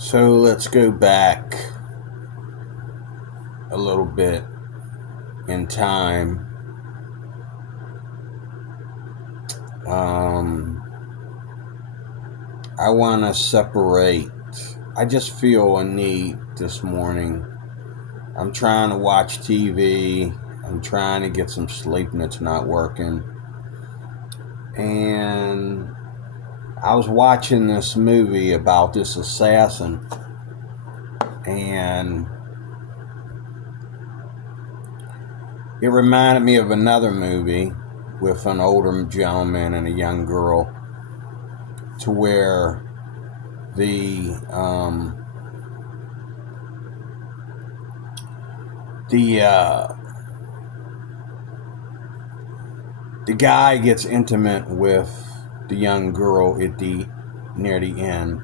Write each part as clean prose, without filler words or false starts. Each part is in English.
So let's go back a little bit in time. I want to separate. I just feel a need this morning. I'm trying to watch TV. I'm trying to get some sleep and it's not working. And I was watching this movie about this assassin. And it reminded me of another movie with an older gentleman and a young girl, to where the guy gets intimate with the young girl near the end,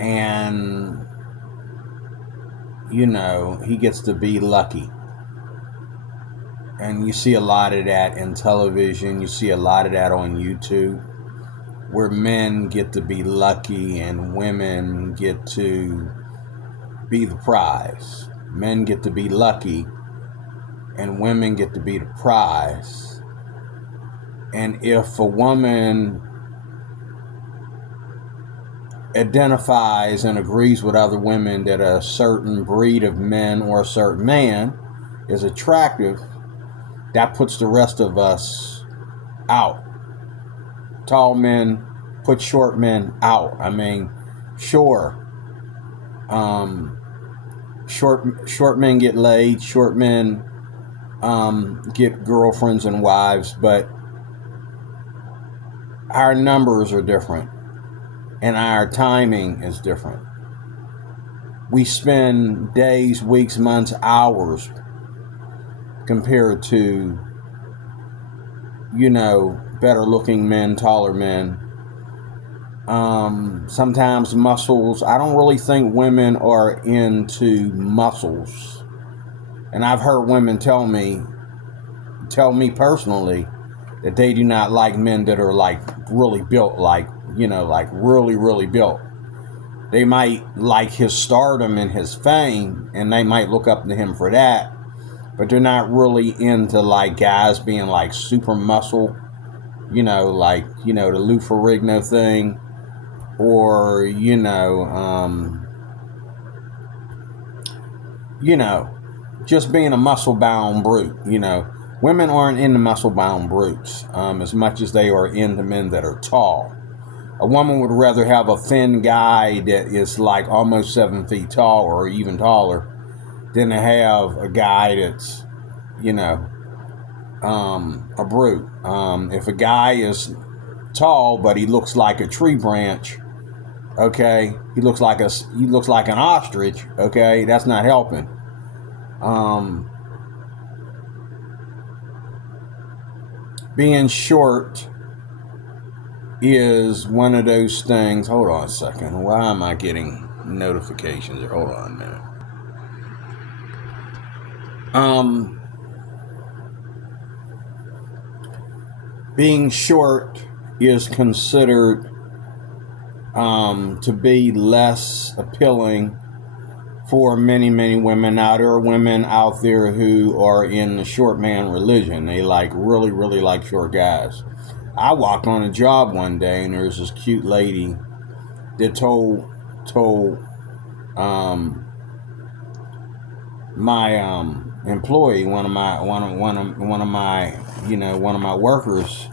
and he gets to be lucky. And you see a lot of that in television. You see a lot of that on YouTube, where men get to be lucky and women get to be the prize. Men get to be lucky and women get to be the prize. And if a woman identifies and agrees with other women that a certain breed of men or a certain man is attractive, that puts the rest of us out. Tall men put short men out. I mean, sure, short men get laid, short men get girlfriends and wives, but our numbers are different and our timing is different. We spend days, weeks, months, hours compared to, better looking men, taller men. Sometimes muscles. I don't really think women are into muscles. And I've heard women tell me personally, that they do not like men that are like really built, like really, really built. They might like his stardom and his fame, and they might look up to him for that, but they're not really into like guys being like super muscle, like, the Lou Ferrigno thing, or, just being a muscle-bound brute, Women aren't into muscle-bound brutes as much as they are into men that are tall. A woman would rather have a thin guy that is like almost 7 feet tall or even taller than to have a guy that's, a brute. If a guy is tall but he looks like a tree branch, okay, he looks like an ostrich, okay, that's not helping. Being short is one of those things. Hold on a second. Why am I getting notifications? Hold on a minute. Being short is considered to be less appealing for many, many women. Now, there are women out there who are in the short man religion. They really, really like short guys. I walked on a job one day and there was this cute lady that told my employee, one of my workers,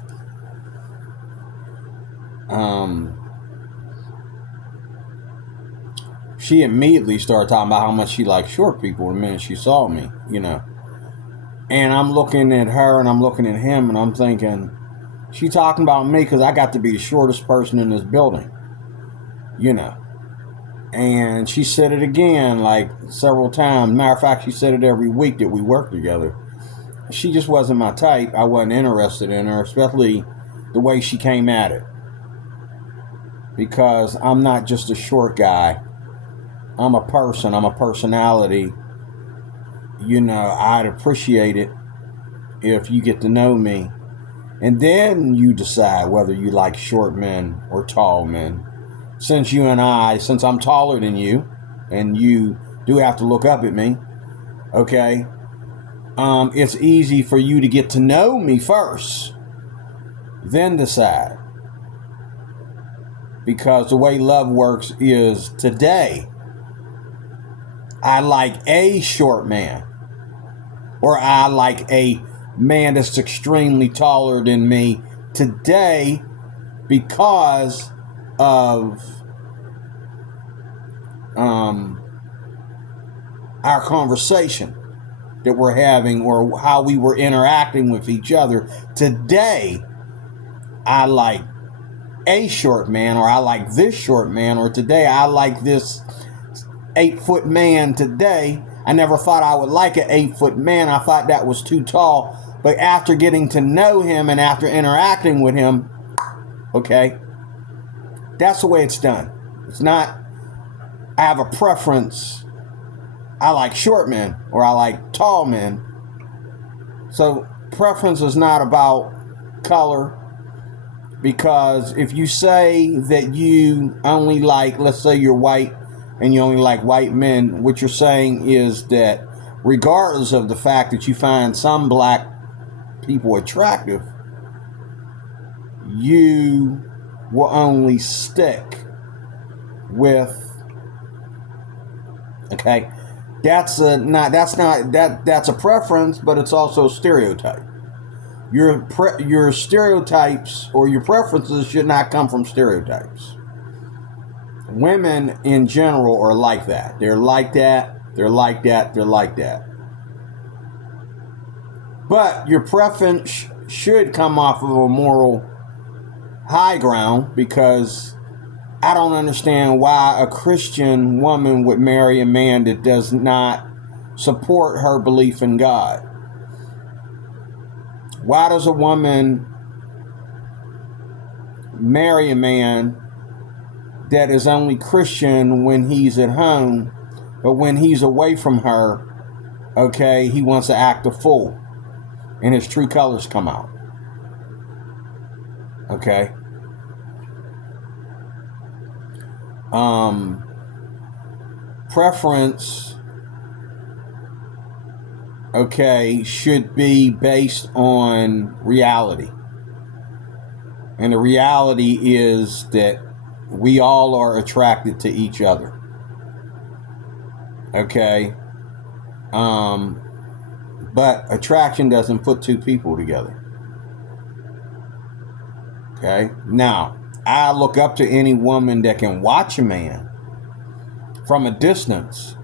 she immediately started talking about how much she liked short people the minute she saw me, And I'm looking at her and I'm looking at him and I'm thinking, she talking about me because I got to be the shortest person in this building, And she said it again like several times. Matter of fact, she said it every week that we worked together. She just wasn't my type. I wasn't interested in her, especially the way she came at it. Because I'm not just a short guy. I'm a person. I'm a personality. I'd appreciate it if you get to know me. And then you decide whether you like short men or tall men. since I'm taller than you, and you do have to look up at me, okay, it's easy for you to get to know me first, then decide. Because the way love works is today, I like a short man, or I like a man that's extremely taller than me today because of our conversation that we're having or how we were interacting with each other. Today, I like a short man, or I like this short man, or today I like this 8-foot man today. I never thought I would like an 8-foot man. I thought that was too tall. But after getting to know him and after interacting with him, okay, that's the way it's done. It's not, I have a preference. I like short men or I like tall men. So preference is not about color, because if you say that you only like, let's say you're white and you only like white men, what you're saying is that regardless of the fact that you find some black people attractive, you will only stick with, okay, that's a preference, but it's also a stereotype. Your stereotypes or your preferences should not come from stereotypes. Women in general are like that. They're like that. They're like that. They're like that. But your preference should come off of a moral high ground, because I don't understand why a Christian woman would marry a man that does not support her belief in God. Why does a woman marry a man that is only Christian when he's at home, but when he's away from her, okay, he wants to act a fool and his true colors come out? Okay. Preference, okay, should be based on reality. And the reality is that we all are attracted to each other. Okay. But attraction doesn't put two people together. Okay. Now, I look up to any woman that can watch a man from a distance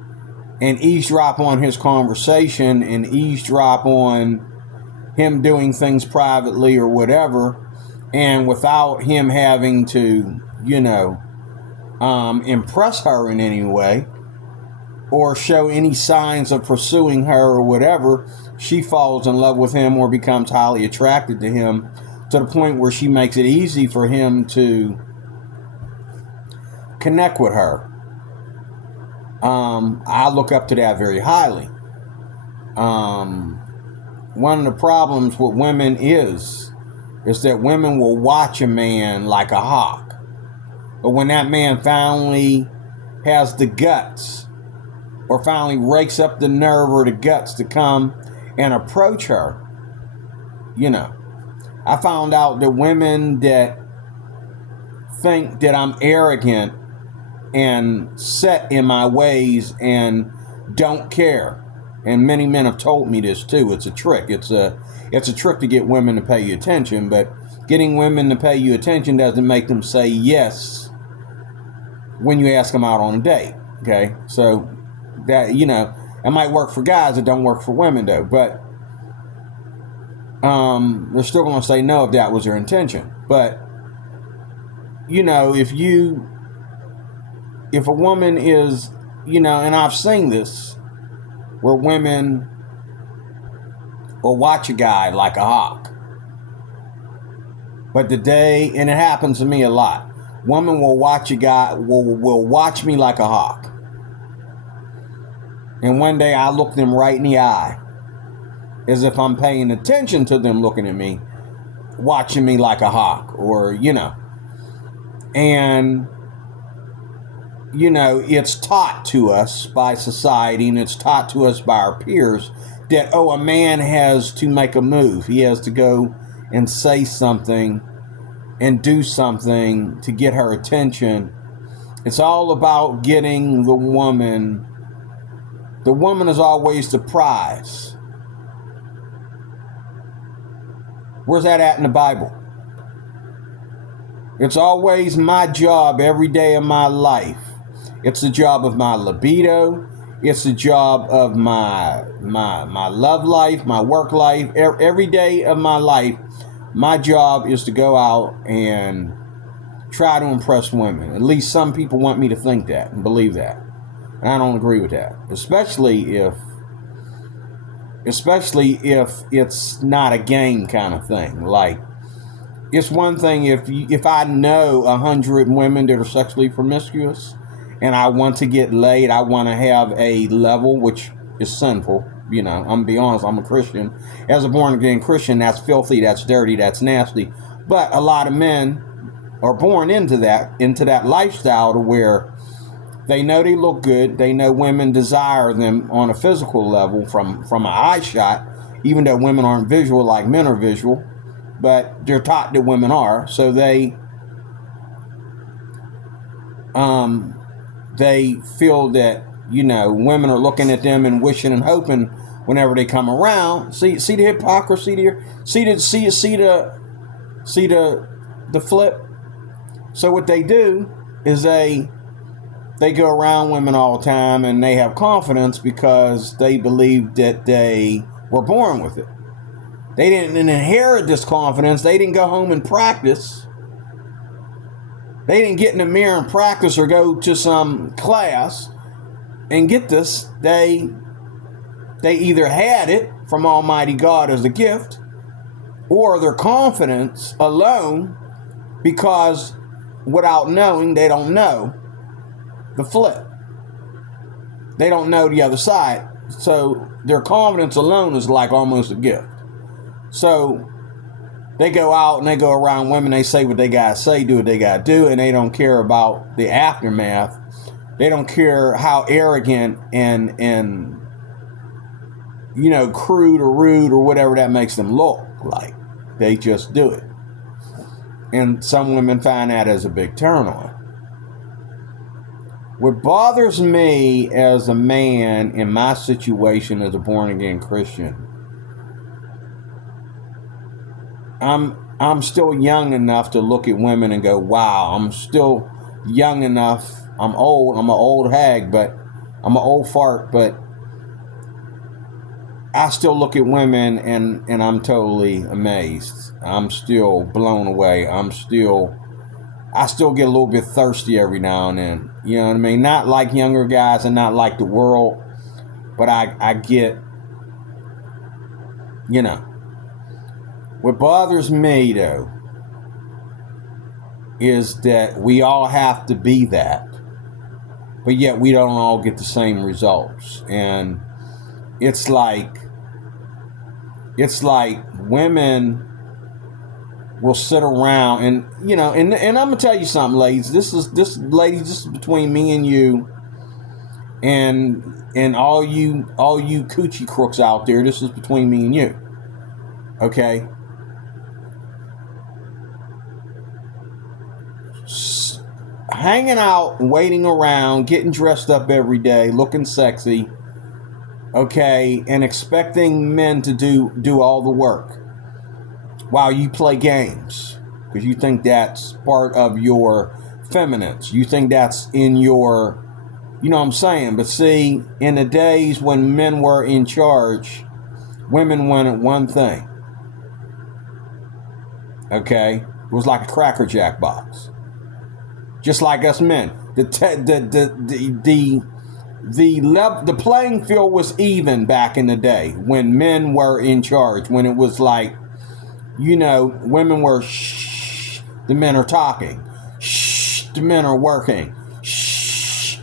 and eavesdrop on his conversation and eavesdrop on him doing things privately or whatever, and without him having to, impress her in any way or show any signs of pursuing her or whatever, she falls in love with him or becomes highly attracted to him, to the point where she makes it easy for him to connect with her. I look up to that very highly. One of the problems with women is that women will watch a man like a hawk. But when that man finally has the guts, or finally rakes up the nerve or the guts to come and approach her, I found out that women that think that I'm arrogant and set in my ways and don't care, and many men have told me this too, it's a trick. It's a trick to get women to pay you attention, but getting women to pay you attention doesn't make them say yes when you ask them out on a date. Okay, so that, it might work for guys, it don't work for women though, but they're still going to say no if that was their intention. But if a woman is, and I've seen this where women will watch a guy like a hawk, but and it happens to me a lot, women will watch a guy, will watch me like a hawk, and one day I look them right in the eye as if I'm paying attention to them looking at me, watching me like a hawk, or, and it's taught to us by society and it's taught to us by our peers that, oh, a man has to make a move. He has to go and say something and do something to get her attention. It's all about getting the woman. The woman is always the prize. Where's that at in the Bible? It's always my job every day of my life. It's the job of my libido. It's the job of my love life, my work life. Every day of my life, my job is to go out and try to impress women. At least some people want me to think that and believe that. And I don't agree with that. Especially if it's not a game kind of thing. Like, it's one thing if I know 100 women that are sexually promiscuous and I want to get laid, I want to have a level, which is sinful. I'm gonna be honest, I'm a Christian. As a born again Christian, that's filthy, that's dirty, that's nasty. But a lot of men are born into that lifestyle to where they know they look good. They know women desire them on a physical level from an eye shot, even though women aren't visual like men are visual, but they're taught that women are. So they feel that, women are looking at them and wishing and hoping whenever they come around. See the hypocrisy here? See the flip? So what they do is they go around women all the time and they have confidence because they believe that they were born with it. They didn't inherit this confidence. They didn't go home and practice. They didn't get in the mirror and practice or go to some class and get this. They either had it from Almighty God as a gift, or their confidence alone, because without knowing, they don't know the flip. They don't know the other side. So their confidence alone is like almost a gift. So they go out and they go around women, they say what they gotta say, do what they gotta do, and they don't care about the aftermath. They don't care how arrogant and crude or rude or whatever that makes them look like. They just do it. And some women find that as a big turn on. What bothers me as a man in my situation as a born again Christian, I'm still young enough to look at women and go, wow. I'm still young enough. I'm old. I'm an old hag, but I'm an old fart, but I still look at women and I'm totally amazed. I'm still blown away. I still get a little bit thirsty every now and then. You know what I mean? Not like younger guys and not like the world, but I get, What bothers me, though, is that we all have to be that, but yet we don't all get the same results. And it's like women will sit around and I'm gonna tell you something, ladies. This is between me and you, and all you coochie crooks out there. This is between me and you. Okay. Hanging out, waiting around, getting dressed up every day, looking sexy, okay, and expecting men to do all the work while you play games because you think that's part of your feminines. You think that's in your, you know what I'm saying? But see, in the days when men were in charge, women wanted one thing. Okay? It was like a Cracker Jack box. Just like us men. The playing field was even back in the day when men were in charge, when it was like, women were shh, the men are talking. Shh, the men are working. Shh,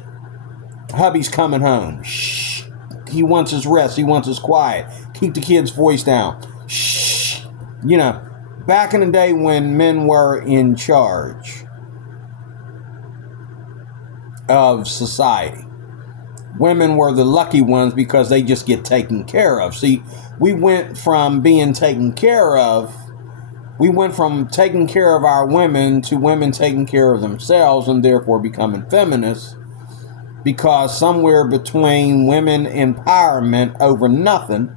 hubby's coming home. Shh, he wants his rest. He wants his quiet. Keep the kid's voice down. Shh, back in the day when men were in charge. of society. Women were the lucky ones because they just get taken care of. See, we went from being taken care of, we went from taking care of our women to women taking care of themselves and therefore becoming feminists, because somewhere between women empowerment over nothing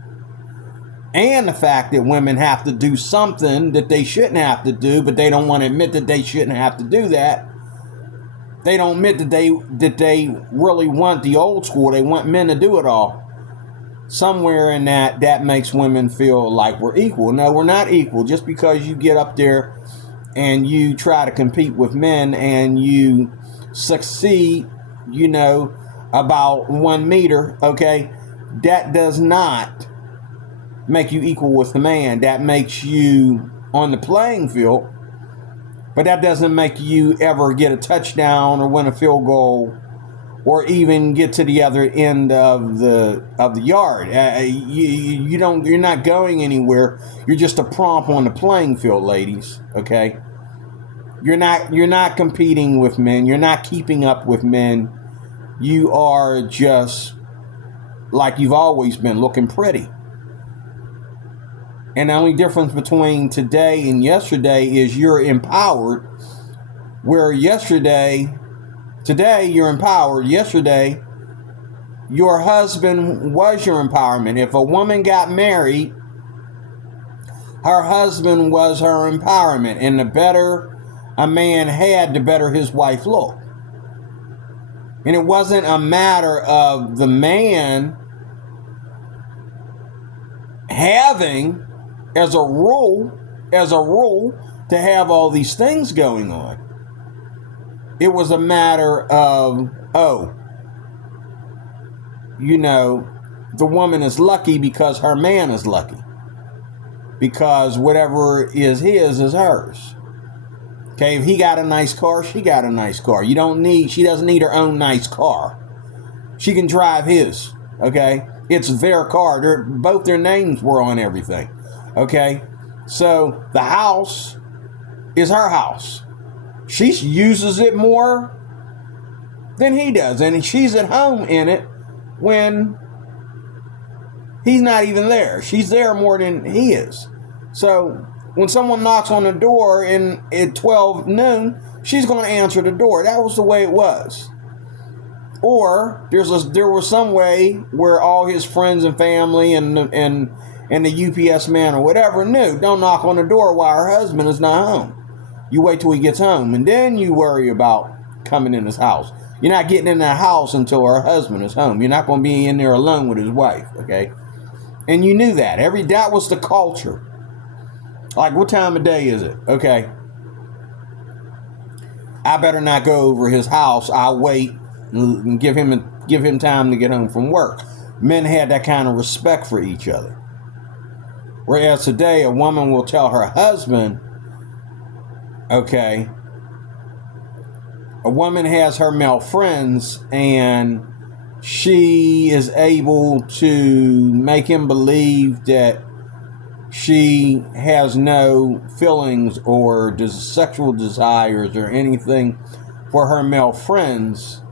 and the fact that women have to do something that they shouldn't have to do, but they don't want to admit that they shouldn't have to do that. They don't admit that they really want the old school. They want men to do it all. Somewhere in that makes women feel like we're equal. No, we're not equal. Just because you get up there and you try to compete with men and you succeed, about 1 meter, okay, that does not make you equal with the man. That makes you on the playing field, but that doesn't make you ever get a touchdown or win a field goal or even get to the other end of the yard. You're not going anywhere. You're just a prop on the playing field, ladies. Okay, you're not competing with men. You're not keeping up with men. You are just like you've always been, looking pretty. And the only difference between today and yesterday is you're empowered, where today you're empowered. Yesterday, your husband was your empowerment. If a woman got married, her husband was her empowerment. And the better a man had, the better his wife looked. And it wasn't a matter of the man having, as a rule, to have all these things going on. It was a matter of, the woman is lucky because her man is lucky. Because whatever is his is hers. Okay, if he got a nice car, she got a nice car. She doesn't need her own nice car. She can drive his, okay? It's their car. Both their names were on everything, okay? So the house is her house. She uses it more than he does, and she's at home in it when he's not even there. She's there more than he is. So when someone knocks on the door at 12 noon, she's going to answer the door. That was the way it was. Or there was some way where all his friends and family and the UPS man or whatever knew, don't knock on the door while her husband is not home. You wait till he gets home, and then you worry about coming in his house. You're not getting in that house until her husband is home. You're not going to be in there alone with his wife, okay? And you knew that. That was the culture. Like, what time of day is it? Okay. I better not go over his house. I'll wait and give him time to get home from work. Men had that kind of respect for each other. Whereas today, a woman will tell her husband, okay, a woman has her male friends and she is able to make him believe that she has no feelings or sexual desires or anything for her male friends.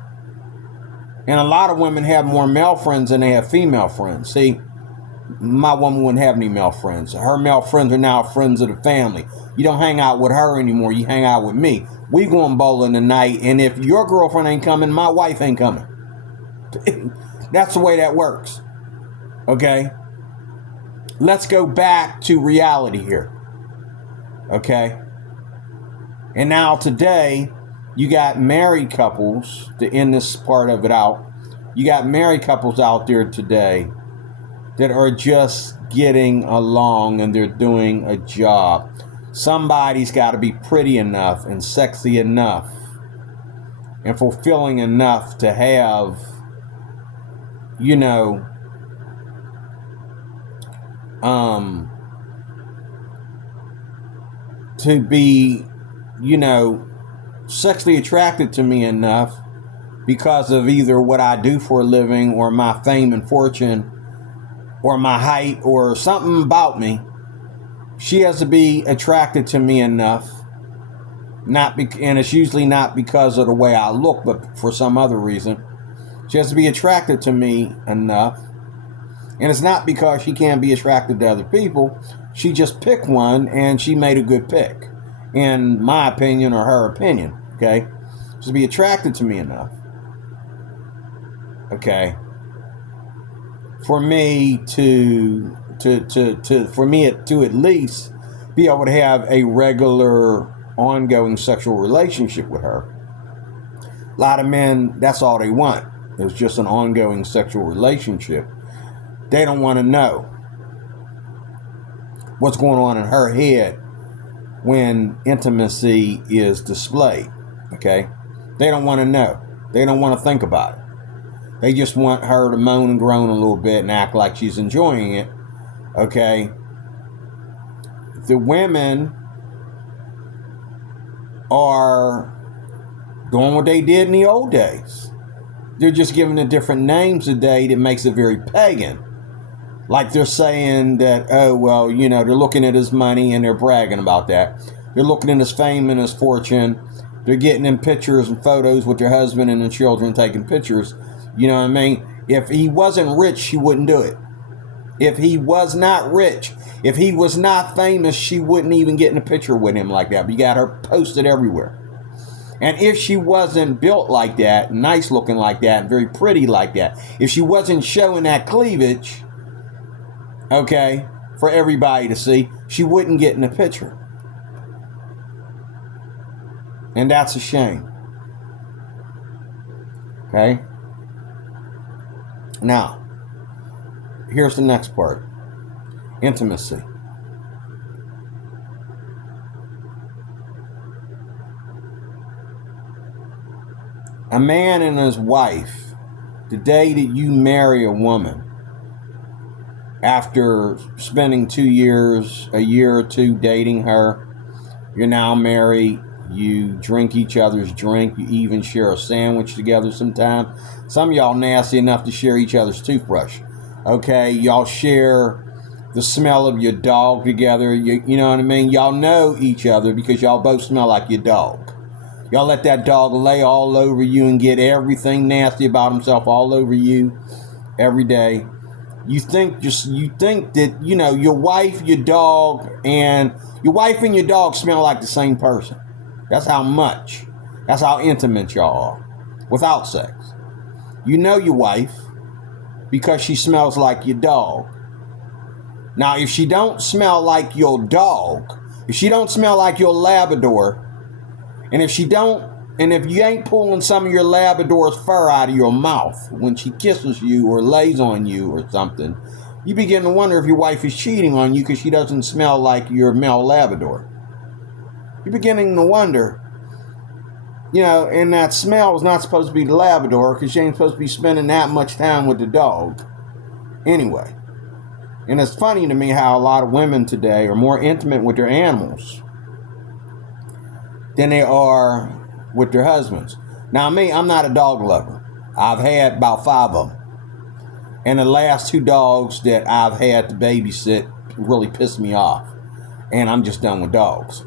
And a lot of women have more male friends than they have female friends. See, my woman wouldn't have any male friends. Her male friends are now friends of the family. You don't hang out with her anymore. You hang out with me. We going bowling tonight, and if your girlfriend ain't coming, my wife ain't coming. That's the way that works. Okay? Let's go back to reality here. Okay? And now today, you got married couples, to end this part of it out, you got married couples out there today that are just getting along and they're doing a job. Somebody's got to be pretty enough and sexy enough and fulfilling enough to have, to be, sexually attracted to me enough because of either what I do for a living or my fame and fortune or my height or something about me. She has to be attracted to me enough And it's usually not because of the way I look, but for some other reason. She has to be attracted to me enough. And it's not because she can't be attracted to other people. She just picked one and she made a good pick. In my opinion or her opinion. Okay? Just be attracted to me enough. Okay? For me to at least be able to have a regular ongoing sexual relationship with her. A lot of men, that's all they want. It's just an ongoing sexual relationship. They don't want to know what's going on in her head when intimacy is displayed. Okay? They don't want to know. They don't want to think about it. They just want her to moan and groan a little bit and act like she's enjoying it. Okay? The women are doing what they did in the old days. They're just giving it different names today that makes it very pagan. Like they're saying that, oh, well, you know, they're looking at his money and they're bragging about that. They're looking at his fame and his fortune. They're getting in pictures and photos with their husband and their children taking pictures. You know what I mean? If he wasn't rich, she wouldn't do it. If he was not rich, if he was not famous, she wouldn't even get in a picture with him like that. But you got her posted everywhere. And if she wasn't built like that, nice looking like that, and very pretty like that, if she wasn't showing that cleavage, okay, for everybody to see, she wouldn't get in the picture. And that's a shame. Okay? Now, here's the next part. Intimacy. A man and his wife, the day that you marry a woman, after spending 2 years, a year or two dating her, you're now married, you drink each other's drink, you even share a sandwich together sometimes. Some of y'all nasty enough to share each other's toothbrush. Okay, y'all share the smell of your dog together, you know what I mean? Y'all know each other because y'all both smell like your dog. Y'all let that dog lay all over you and get everything nasty about himself all over you every day. You think that, you know, your wife, your dog, and your dog smell like the same person. That's how intimate y'all are without sex. You know your wife because she smells like your dog. Now, if she don't smell like your dog, if she don't smell like your Labrador, and if you ain't pulling some of your Labrador's fur out of your mouth when she kisses you or lays on you or something, you begin to wonder if your wife is cheating on you because she doesn't smell like your male Labrador. You're beginning to wonder, you know, and that smell is not supposed to be the Labrador because she ain't supposed to be spending that much time with the dog. Anyway, and it's funny to me how a lot of women today are more intimate with their animals than they are with their husbands. Now me, I'm not a dog lover. I've had about 5 of them. And the last 2 dogs that I've had to babysit really pissed me off. And I'm just done with dogs.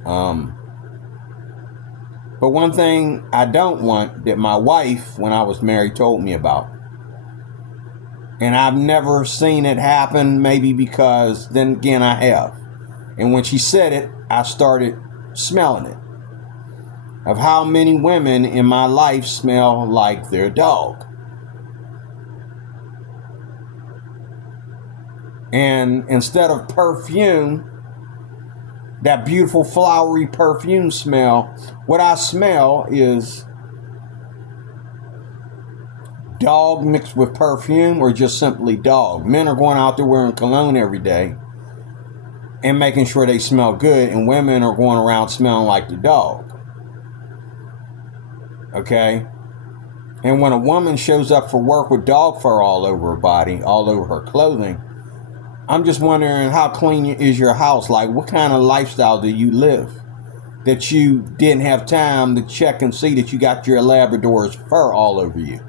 But one thing I don't want that my wife, when I was married, told me about. And I've never seen it happen, maybe because then again I have. And when she said it, I started smelling it. Of how many women in my life smell like their dog. And instead of perfume, that beautiful flowery perfume smell, what I smell is dog mixed with perfume or just simply dog. Men are going out there wearing cologne every day and making sure they smell good, and women are going around smelling like the dog. Okay? And when a woman shows up for work with dog fur all over her body, all over her clothing, I'm just wondering, how clean is your house? Like, what kind of lifestyle do you live that you didn't have time to check and see that you got your Labrador's fur all over you?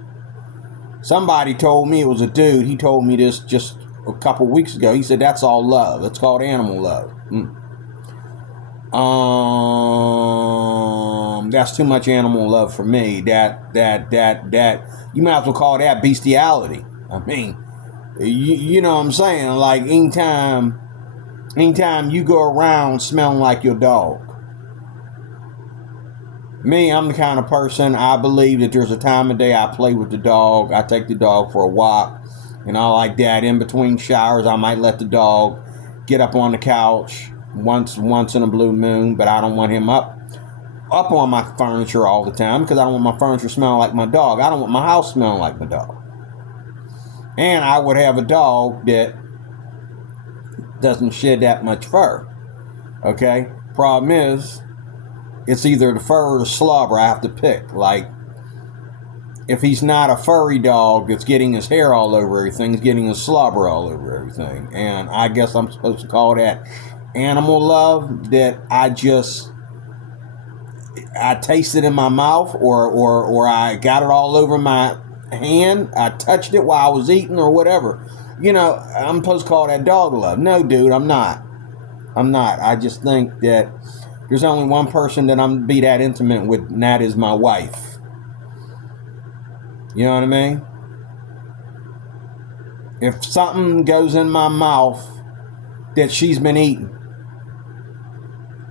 Somebody told me, it was a dude, he told me this just a couple weeks ago. He said, that's all love. It's called animal love. That's too much animal love for me. That you might as well call that bestiality. I mean, you know what I'm saying? Like anytime you go around smelling like your dog. Me, I'm the kind of person, I believe that there's a time of day I play with the dog. I take the dog for a walk and all like that. In between showers, I might let the dog get up on the couch once in a blue moon, but I don't want him up on my furniture all the time because I don't want my furniture smelling like my dog. I don't want my house smelling like my dog. And I would have a dog that doesn't shed that much fur. Okay? Problem is, it's either the fur or the slobber. I have to pick. Like, if he's not a furry dog that's getting his hair all over everything, he's getting his slobber all over everything. And I guess I'm supposed to call that animal love, that I taste it in my mouth, or I got it all over my hand. I touched it while I was eating or whatever. You know, I'm supposed to call that dog love. No, dude, I'm not. I just think that there's only one person that I'm be that intimate with, and that is my wife. You know what I mean? If something goes in my mouth that she's been eating,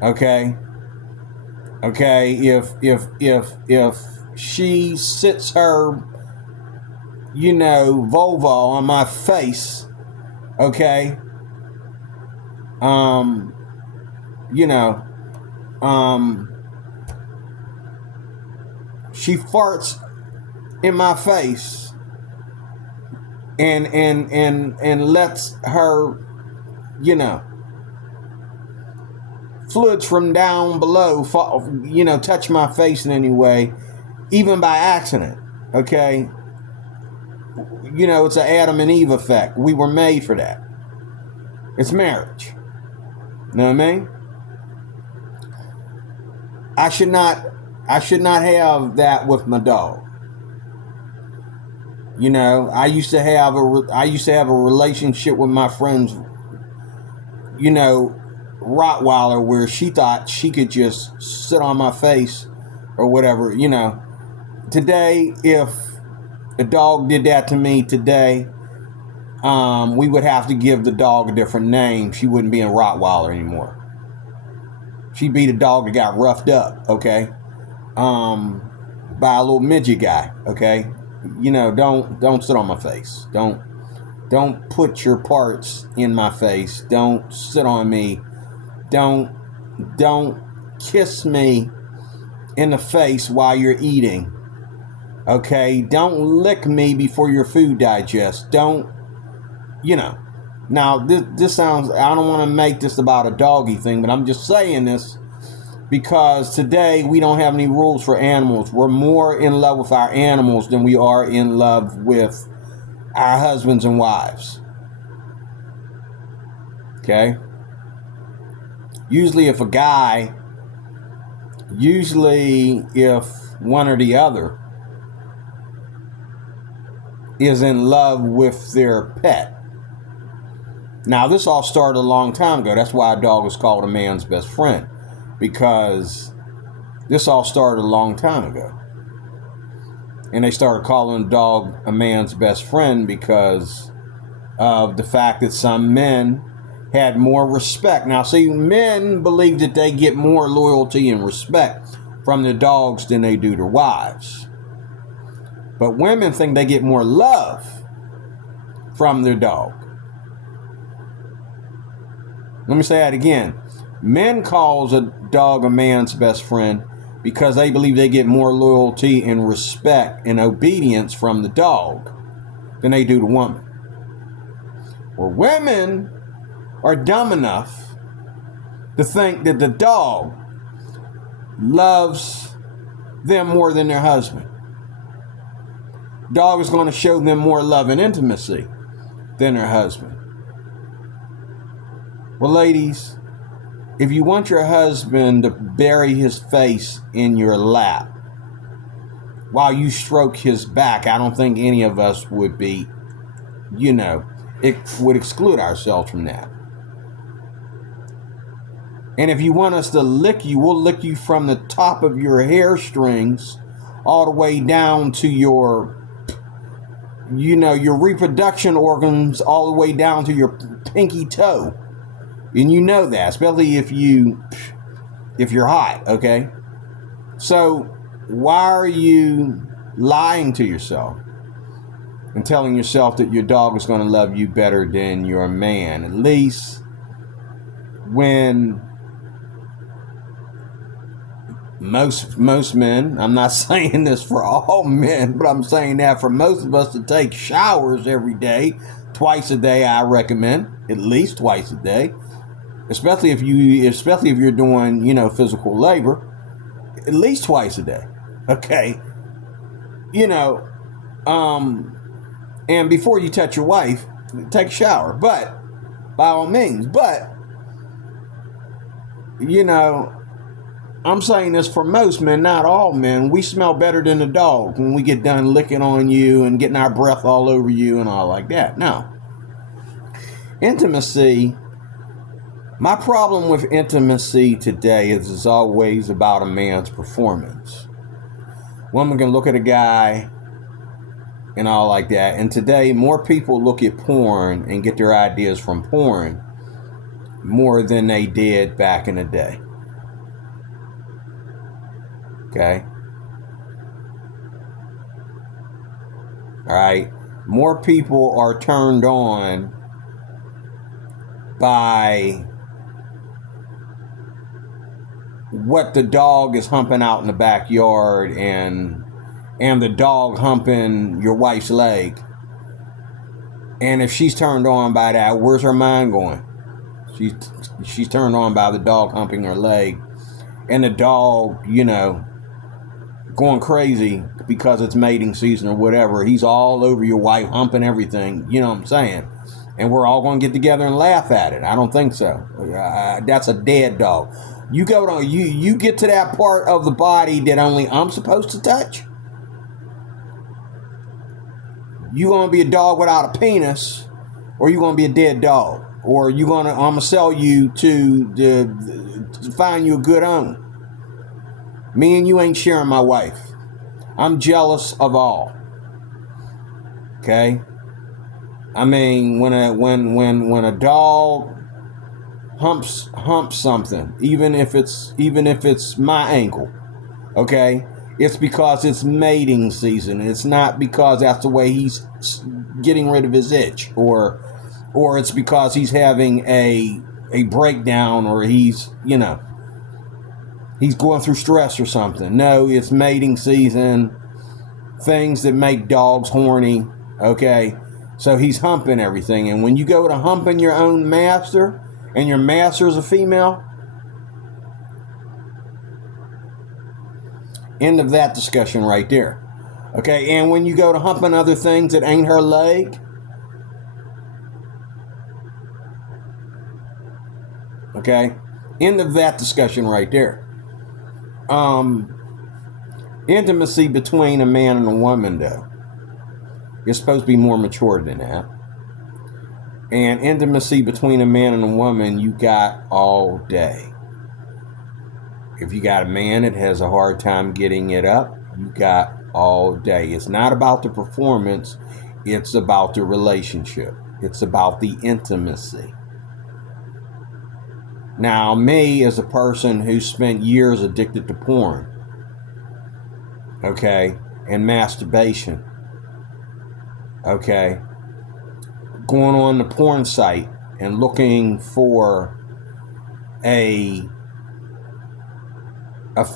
okay, if she sits her, you know, vulva on my face, okay, you know, she farts in my face and lets her, you know, fluids from down below, you know, touch my face in any way, even by accident, okay? You know, it's an Adam and Eve effect. We were made for that. It's marriage. You know what I mean? I should not have that with my dog. You know, I used to have a relationship with my friend's, you know, Rottweiler, where she thought she could just sit on my face or whatever. You know, today, if a dog did that to me today, we would have to give the dog a different name. She wouldn't be a Rottweiler anymore. She'd be the dog that got roughed up, okay, by a little midget guy, okay. You know, don't sit on my face. Don't put your parts in my face. Don't sit on me. Don't kiss me in the face while you're eating. Okay? Don't lick me before your food digests. Don't, you know. Now, this sounds, I don't want to make this about a doggy thing, but I'm just saying this because today we don't have any rules for animals. We're more in love with our animals than we are in love with our husbands and wives. Okay? Usually if one or the other is in love with their pet. Now, this all started a long time ago. That's why a dog is called a man's best friend. Because this all started a long time ago. And they started calling a dog a man's best friend because of the fact that some men had more respect. Now, see, men believe that they get more loyalty and respect from their dogs than they do their wives. But women think they get more love from their dog. Let me say that again. Men calls a dog a man's best friend because they believe they get more loyalty and respect and obedience from the dog than they do the woman. Well, women are dumb enough to think that the dog loves them more than their husband. Dog is going to show them more love and intimacy than their husband. Well, ladies, if you want your husband to bury his face in your lap while you stroke his back, I don't think any of us would be, you know, it would exclude ourselves from that. And if you want us to lick you, we'll lick you from the top of your hair strings all the way down to your, your reproduction organs, all the way down to your pinky toe. And you know that, especially if you're hot, okay? So why are you lying to yourself and telling yourself that your dog is going to love you better than your man? At least when most men, I'm not saying this for all men, but I'm saying that for most of us to take showers every day, twice a day, I recommend, at least twice a day, especially if you're doing, physical labor, at least twice a day. Okay. And before you touch your wife, take a shower, but by all means, I'm saying this for most men, not all men. We smell better than the dog when we get done licking on you and getting our breath all over you and all like that. Now, intimacy, my problem with intimacy today is it's always about a man's performance. Women can look at a guy and all like that. And today, more people look at porn and get their ideas from porn more than they did back in the day. Okay. All right. More people are turned on by what the dog is humping out in the backyard and the dog humping your wife's leg. And if she's turned on by that, where's her mind going? She's turned on by the dog humping her leg and the dog, going crazy because it's mating season or whatever. He's all over your wife, humping everything. You know what I'm saying? And we're all going to get together and laugh at it. I don't think so. That's a dead dog. You you get to that part of the body that only I'm supposed to touch. You going to be a dog without a penis, or you going to be a dead dog, or I'm going to sell you to find you a good owner. Me and you ain't sharing my wife. I'm jealous of all. Okay? I mean, when a dog humps something, even if it's my ankle, okay? It's because it's mating season. It's not because that's the way he's getting rid of his itch, or it's because he's having a breakdown, or he's going through stress or something. No, it's mating season, things that make dogs horny, okay? So he's humping everything. And when you go to humping your own master, and your master is a female, end of that discussion right there. Okay, and when you go to humping other things that ain't her leg, okay, end of that discussion right there. Intimacy between a man and a woman, though, is supposed to be more mature than that. And intimacy between a man and a woman, you got all day. If you got a man that has a hard time getting it up, you got all day. It's not about the performance. It's about the relationship. It's about the intimacy. Now, me as a person who spent years addicted to porn, okay, and masturbation, okay, going on the porn site and looking for a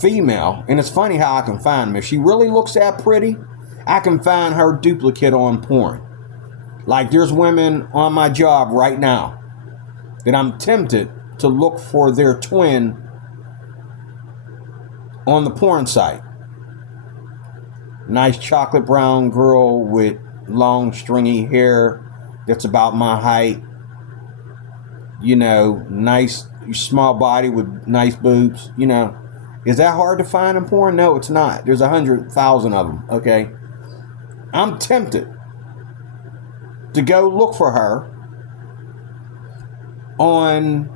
female, and it's funny how I can find them. If she really looks that pretty, I can find her duplicate on porn. Like, there's women on my job right now that I'm tempted to look for their twin on the porn site. Nice chocolate brown girl with long stringy hair that's about my height. Nice small body with nice boobs. Is that hard to find in porn? No, it's not. There's 100,000 of them, okay? I'm tempted to go look for her on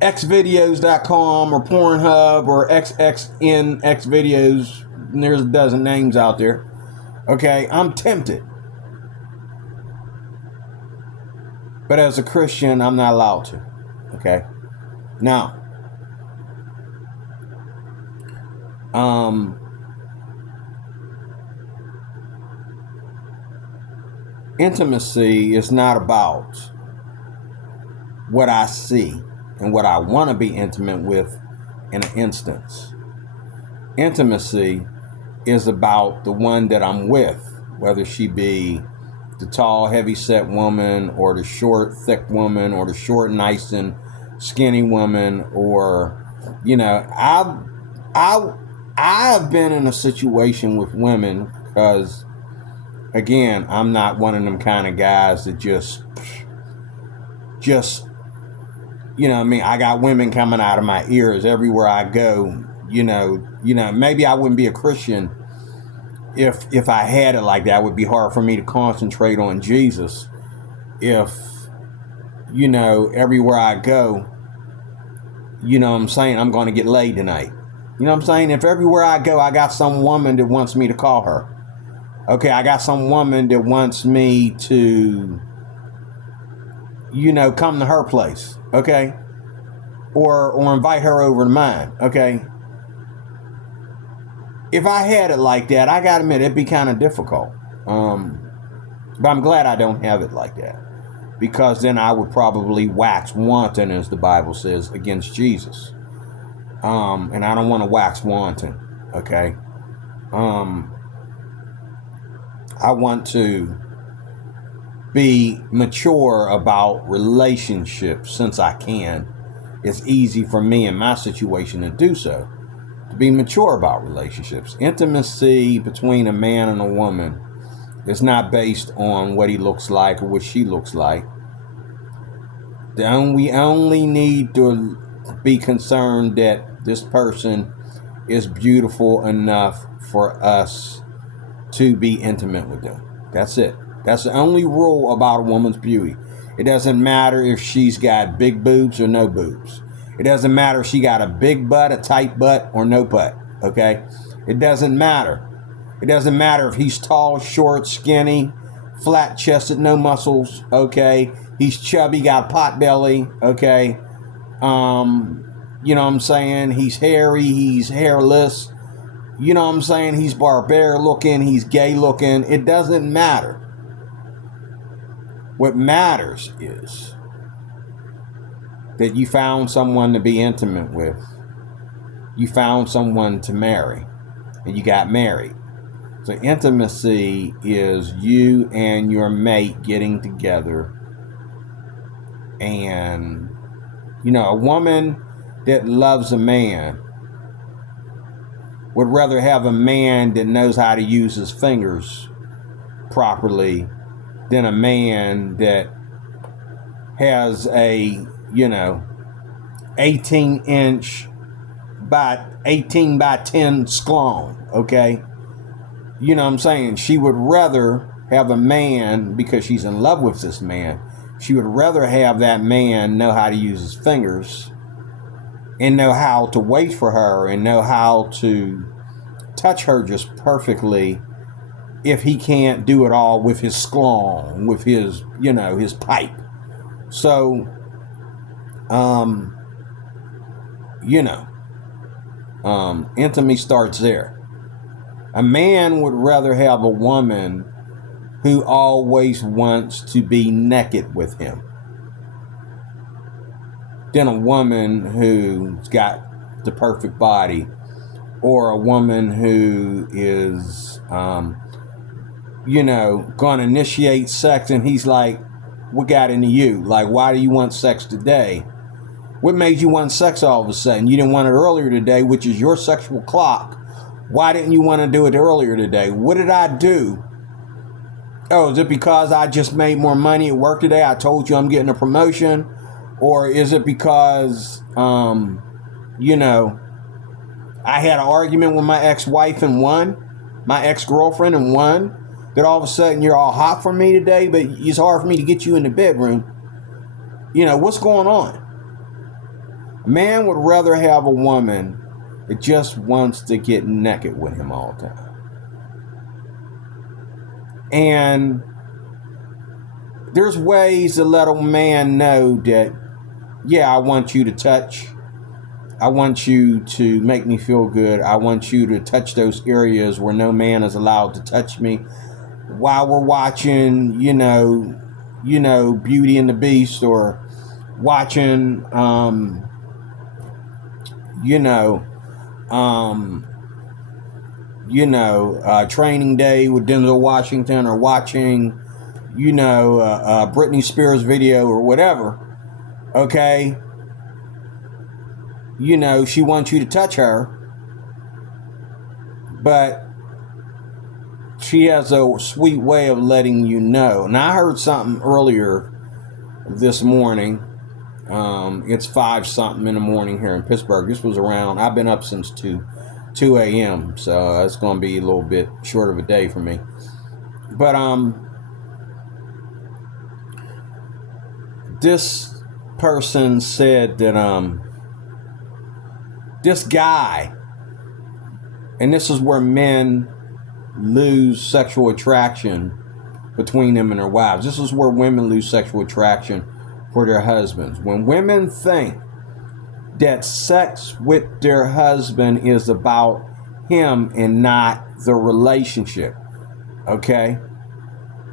xvideos.com or Pornhub or XXNXvideos. There's a dozen names out there. Okay, I'm tempted. But as a Christian, I'm not allowed to. Okay? Now, intimacy is not about what I see and what I want to be intimate with in an instance. Intimacy is about the one that I'm with, whether she be the tall, heavy-set woman or the short, thick woman or the short, nice and skinny woman, or, you know, I've been in a situation with women because, again, I'm not one of them kind of guys that just, you know what I mean? I got women coming out of my ears everywhere I go. You know, maybe I wouldn't be a Christian if I had it like that. It would be hard for me to concentrate on Jesus if, you know, everywhere I go, you know what I'm saying, I'm going to get laid tonight. You know what I'm saying? If everywhere I go, I got some woman that wants me to call her. Okay, I got some woman that wants me to, you know, come to her place. Okay? Or invite her over to mine. Okay? If I had it like that, I gotta admit, it'd be kind of difficult. But I'm glad I don't have it like that. Because then I would probably wax wanton, as the Bible says, against Jesus. And I don't want to wax wanton. Okay? I want to be mature about relationships since I can. It's easy for me in my situation to do so. To be mature about relationships. Intimacy between a man and a woman is not based on what he looks like or what she looks like. We only need to be concerned that this person is beautiful enough for us to be intimate with them. That's it. That's the only rule about a woman's beauty. It doesn't matter if she's got big boobs or no boobs. It doesn't matter if she got a big butt, a tight butt, or no butt. Okay? It doesn't matter. It doesn't matter if he's tall, short, skinny, flat-chested, no muscles. Okay? He's chubby, got a pot belly. Okay? You know what I'm saying? He's hairy, he's hairless. You know what I'm saying? He's barbaric looking, he's gay looking. It doesn't matter. What matters is that you found someone to be intimate with. You found someone to marry. And you got married. So intimacy is you and your mate getting together. And, you know, a woman that loves a man would rather have a man that knows how to use his fingers properly than a man that has a, you know, 18-inch by 18 by 10 schlong, okay? You know what I'm saying? She would rather have a man, because she's in love with this man, she would rather have that man know how to use his fingers and know how to wait for her and know how to touch her just perfectly if he can't do it all with his schlong, with his, you know, his pipe. So, you know, intimacy starts there. A man would rather have a woman who always wants to be naked with him than a woman who's got the perfect body, or a woman who is, you know, going to initiate sex and he's like, what got into you? Like, why do you want sex today? What made you want sex all of a sudden? You didn't want it earlier today, which is your sexual clock. Why didn't you want to do it earlier today? What did I do? Oh, is it because I just made more money at work today? I told you I'm getting a promotion. Or is it because, you know, I had an argument with my ex-wife and won, my ex-girlfriend and won, that all of a sudden you're all hot for me today, but it's hard for me to get you in the bedroom. You know, what's going on? A man would rather have a woman that just wants to get naked with him all the time. And there's ways to let a man know that, yeah, I want you to touch. I want you to make me feel good. I want you to touch those areas where no man is allowed to touch me. While we're watching, Beauty and the Beast, or watching, Training Day with Denzel Washington, or watching, Britney Spears video or whatever. Okay. She wants you to touch her, but she has a sweet way of letting you know. Now, I heard something earlier this morning. It's 5 something in the morning here in Pittsburgh. This was around, I've been up since 2 a.m. So it's going to be a little bit short of a day for me. But this person said that this guy, and this is where men lose sexual attraction between them and their wives. This is where women lose sexual attraction for their husbands. When women think that sex with their husband is about him and not the relationship, okay?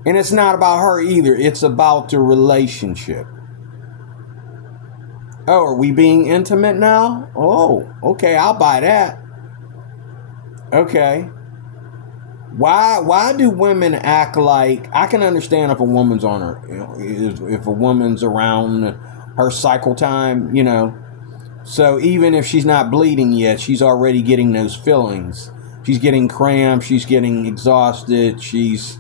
And it's not about her either. It's about the relationship. Oh, are we being intimate now? Oh, okay, I'll buy that. Okay. Why do women act like, I can understand if a woman's on her, if a woman's around her cycle time, so even if she's not bleeding yet, she's already getting those feelings. She's getting cramps, she's getting exhausted, she's,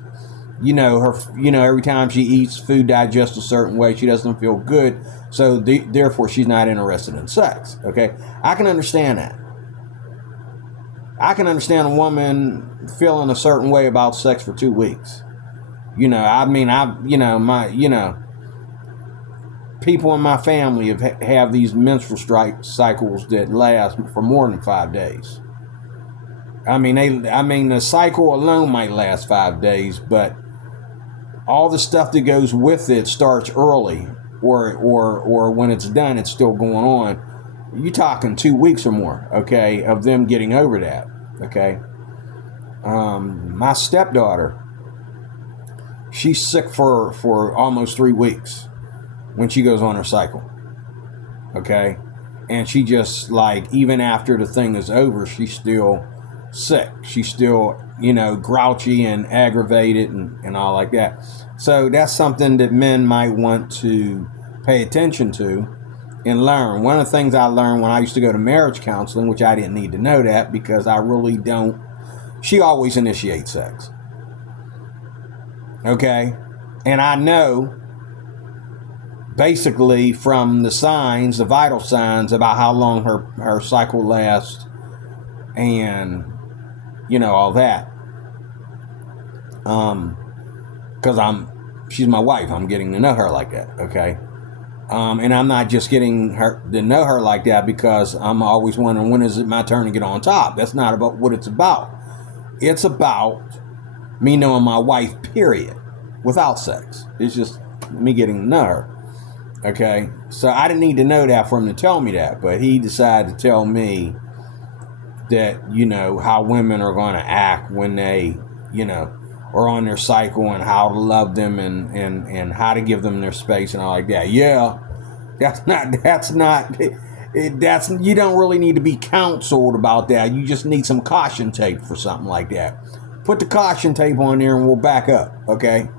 every time she eats, food digests a certain way, she doesn't feel good, so therefore she's not interested in sex, okay? I can understand that. I can understand a woman feeling a certain way about sex for 2 weeks. People in my family have these menstrual cycles that last for more than 5 days. The cycle alone might last 5 days, but all the stuff that goes with it starts early, or when it's done, it's still going on. You're talking 2 weeks or more, okay, of them getting over that, okay? My stepdaughter, she's sick for almost 3 weeks when she goes on her cycle, okay? And she just, even after the thing is over, she's still sick. She's still, grouchy and aggravated and all like that. So that's something that men might want to pay attention to and learn. One of the things I learned when I used to go to marriage counseling, which I didn't need to know that because I really don't, she always initiates sex. Okay? And I know basically from the signs, the vital signs about how long her cycle lasts and, all that. Because she's my wife. I'm getting to know her like that. Okay? And I'm not just getting her to know her like that because I'm always wondering, when is it my turn to get on top? That's not about what it's about. It's about me knowing my wife, period, without sex. It's just me getting to know her. Okay? So I didn't need to know that for him to tell me that, but he decided to tell me that, how women are going to act when they, are on their cycle, and how to love them and how to give them their space and all like that. Yeah, that's you don't really need to be counseled about that. You just need some caution tape for something like that. Put the caution tape on there and we'll back up, okay?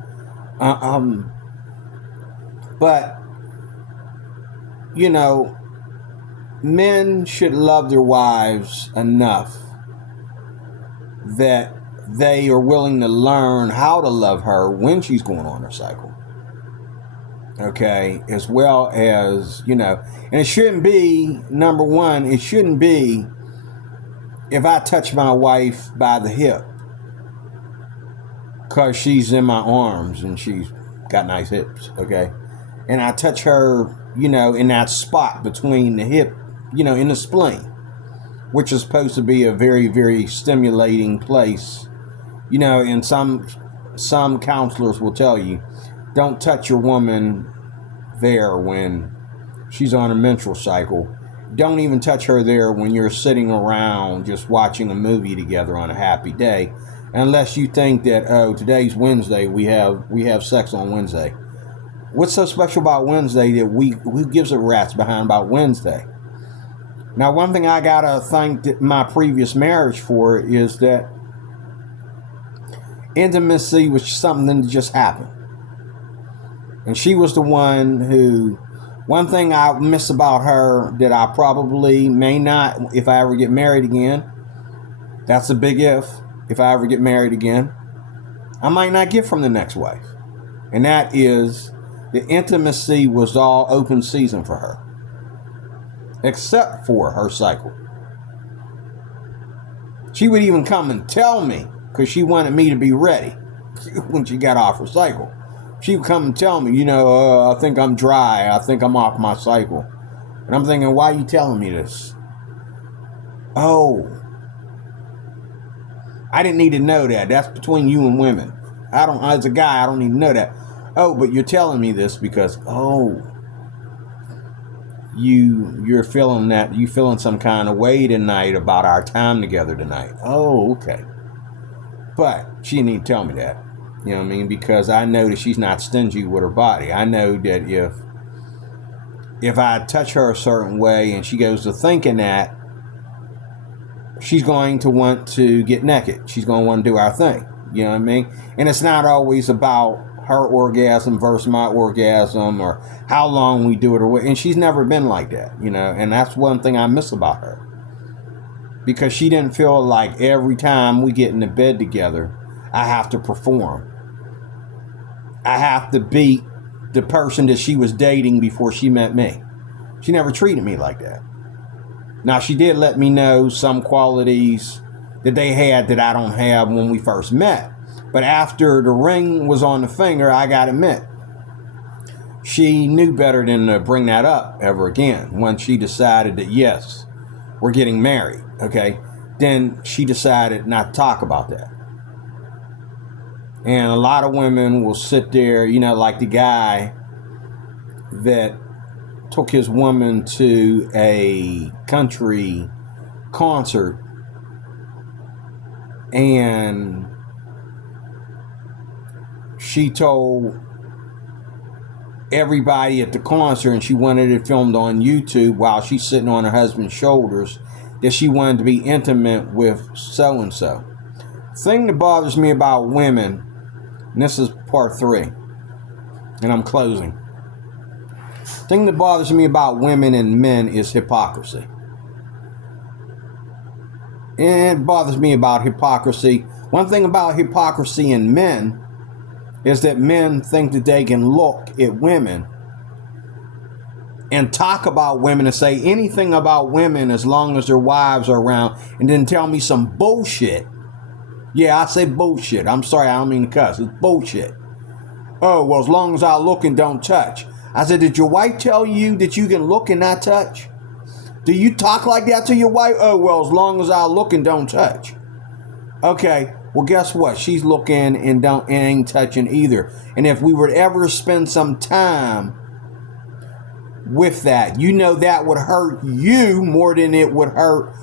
But, men should love their wives enough that they are willing to learn how to love her when she's going on her cycle. Okay, as well as, and it shouldn't be, number one, it shouldn't be if I touch my wife by the hip because she's in my arms and she's got nice hips, okay? And I touch her, in that spot between the hip in the spleen, which is supposed to be a very, very stimulating place. And some counselors will tell you, don't touch your woman there when she's on a menstrual cycle. Don't even touch her there when you're sitting around just watching a movie together on a happy day, unless you think that, oh, today's Wednesday, we have sex on Wednesday. What's so special about Wednesday that who gives a rat's behind about Wednesday? Now, one thing I gotta thank my previous marriage for is that intimacy was something that just happened. And she was the one who, one thing I miss about her that I probably may not, if I ever get married again, that's a big if I ever get married again, I might not get from the next wife. And that is, the intimacy was all open season for her. Except for her cycle. She would even come and tell me, because she wanted me to be ready when she got off her cycle. She would come and tell me, I think I'm dry. I think I'm off my cycle. And I'm thinking, why are you telling me this? Oh, I didn't need to know that. That's between you and women. As a guy, I don't need to know that. Oh, but you're telling me this because, you're feeling that, you feeling some kind of way tonight about our time together tonight. Oh, okay. But she didn't need to tell me that. You know what I mean? Because I know that she's not stingy with her body. I know that if I touch her a certain way and she goes to thinking that, she's going to want to get naked. She's going to want to do our thing. You know what I mean? And it's not always about her orgasm versus my orgasm or how long we do it or what. And she's never been like that, and that's one thing I miss about her. Because she didn't feel like every time we get into bed together, I have to perform. I have to beat the person that she was dating before she met me. She never treated me like that. Now, she did let me know some qualities that they had that I don't have when we first met. But after the ring was on the finger, I got to admit, she knew better than to bring that up ever again. Once she decided that, yes, we're getting married, okay, then she decided not to talk about that. And a lot of women will sit there, like the guy that took his woman to a country concert and she told everybody at the concert, and she wanted it filmed on YouTube while she's sitting on her husband's shoulders, that she wanted to be intimate with so-and-so. Thing that bothers me about women, and this is part 3, and I'm closing. Thing that bothers me about women and men is hypocrisy. And it bothers me about hypocrisy. One thing about hypocrisy in men is that men think that they can look at women and talk about women and say anything about women as long as their wives are around, and then tell me some bullshit. Yeah, I say bullshit. I'm sorry, I don't mean to cuss. It's bullshit. Oh, well, as long as I look and don't touch. I said, did your wife tell you that you can look and not touch? Do you talk like that to your wife? Oh, well, as long as I look and don't touch. Okay, well, guess what? She's looking and ain't touching either. And if we were to ever spend some time with that, that would hurt you more than it would hurt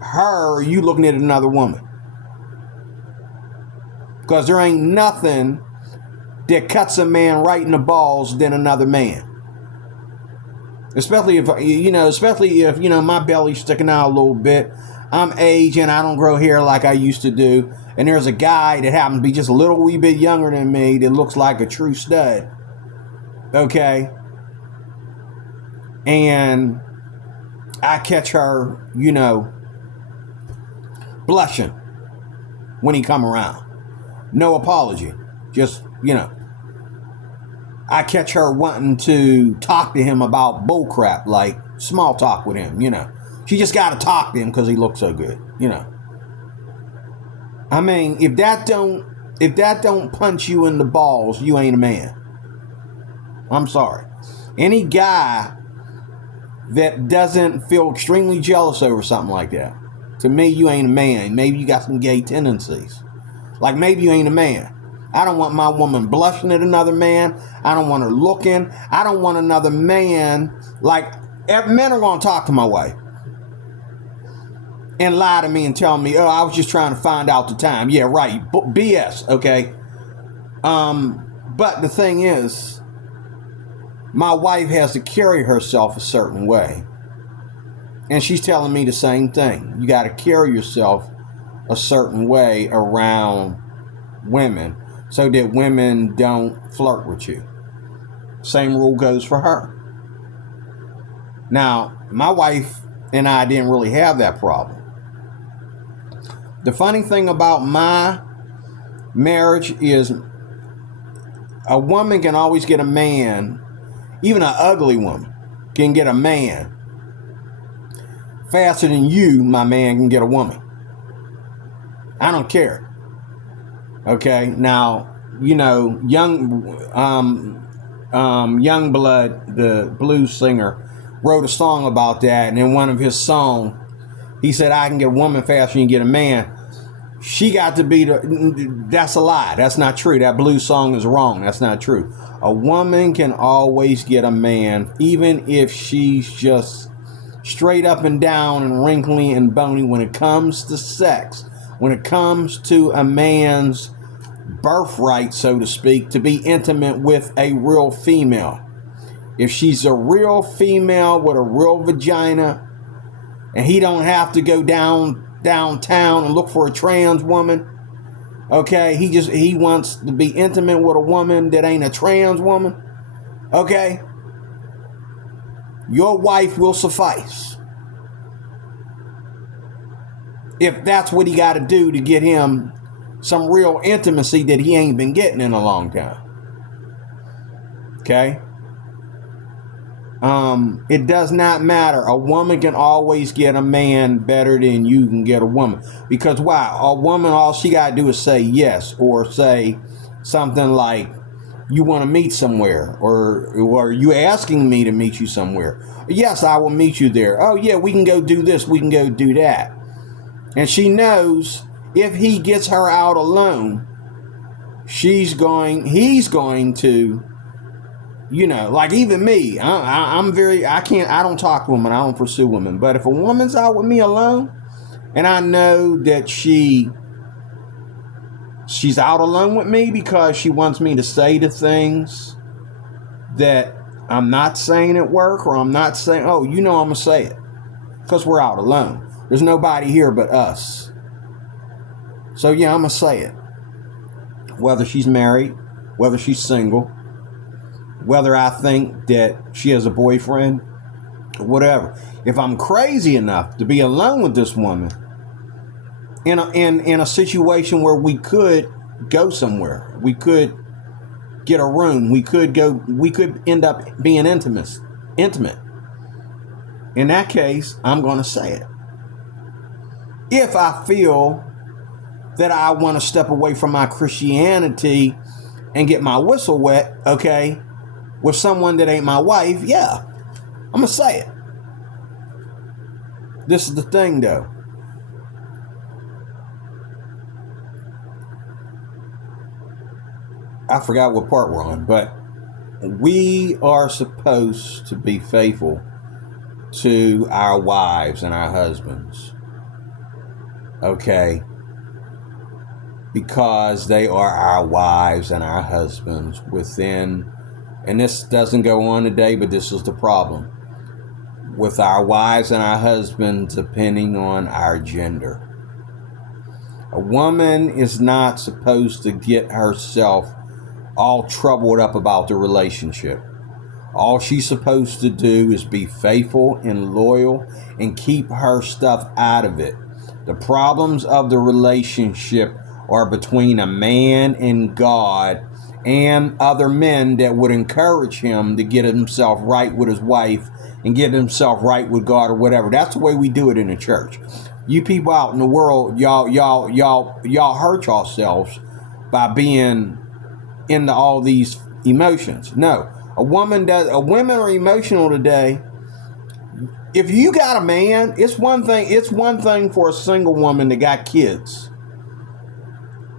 her, you looking at another woman. Because there ain't nothing that cuts a man right in the balls than another man. Especially if my belly's sticking out a little bit. I'm aging, I don't grow hair like I used to do. And there's a guy that happens to be just a little wee bit younger than me that looks like a true stud. Okay? And I catch her, blushing when he come around. No apology. Just, I catch her wanting to talk to him about bullcrap, like small talk with him, She just got to talk to him because he looks so good, I mean, if that don't punch you in the balls, you ain't a man. I'm sorry. Any guy that doesn't feel extremely jealous over something like that. To me, you ain't a man. Maybe you got some gay tendencies. Like maybe you ain't a man. I don't want my woman blushing at another man. I don't want her looking. I don't want another man. Like, men are going to talk to my wife and lie to me and tell me, oh, I was just trying to find out the time. Yeah, right. BS, okay? But the thing is, my wife has to carry herself a certain way. And she's telling me the same thing. You got to carry yourself a certain way around women so that women don't flirt with you. Same rule goes for her. Now, my wife and I didn't really have that problem. The funny thing about my marriage is a woman can always get a man, even an ugly woman can get a man faster than you, my man, can get a woman. I don't care. Okay, now, you know, Youngblood, the blues singer, wrote a song about that, and in one of his songs, he said, I can get a woman faster than you get a man. She got to be that's a lie. That's not true. That blues song is wrong. That's not true. A woman can always get a man, even if she's just straight up and down and wrinkly and bony when it comes to sex. When it comes to a man's birthright, so to speak, to be intimate with a real female. If she's a real female with a real vagina, and he don't have to go downtown and look for a trans woman, okay? He wants to be intimate with a woman that ain't a trans woman, okay? Your wife will suffice. If that's what he got to do to get him some real intimacy that he ain't been getting in a long time. Okay? It does not matter. A woman can always get a man better than you can get a woman. Because why? A woman, all she got to do is say yes, or say something like, you want to meet somewhere, or you asking me to meet you somewhere. Yes, I will meet you there. Oh yeah, we can go do this, we can go do that. And she knows if he gets her out alone, he's going to, you know, like even me, I don't talk to women, I don't pursue women. But if a woman's out with me alone, and I know that she's out alone with me because she wants me to say the things that I'm not saying at work, or I'm not saying, oh, you know I'm going to say it, because we're out alone. There's nobody here but us. So yeah, I'm going to say it. Whether she's married, whether she's single, whether I think that she has a boyfriend, or whatever. If I'm crazy enough to be alone with this woman in a situation where we could go somewhere, we could get a room, we could end up being intimate. In that case, I'm going to say it. If I feel that I want to step away from my Christianity and get my whistle wet, okay, with someone that ain't my wife, yeah, I'm going to say it. This is the thing, though. I forgot what part we're on, but we are supposed to be faithful to our wives and our husbands. Okay? Because they are our wives and our husbands within, and this doesn't go on today, but this is the problem, with our wives and our husbands depending on our gender. A woman is not supposed to get herself all troubled up about the relationship. All she's supposed to do is be faithful and loyal and keep her stuff out of it. The problems of the relationship are between a man and God and other men that would encourage him to get himself right with his wife and get himself right with God or whatever. That's the way we do it in the church. You people out in the world, y'all hurt yourselves by being into all these emotions. No, women are emotional today. if you got a man, it's one thing for a single woman that got kids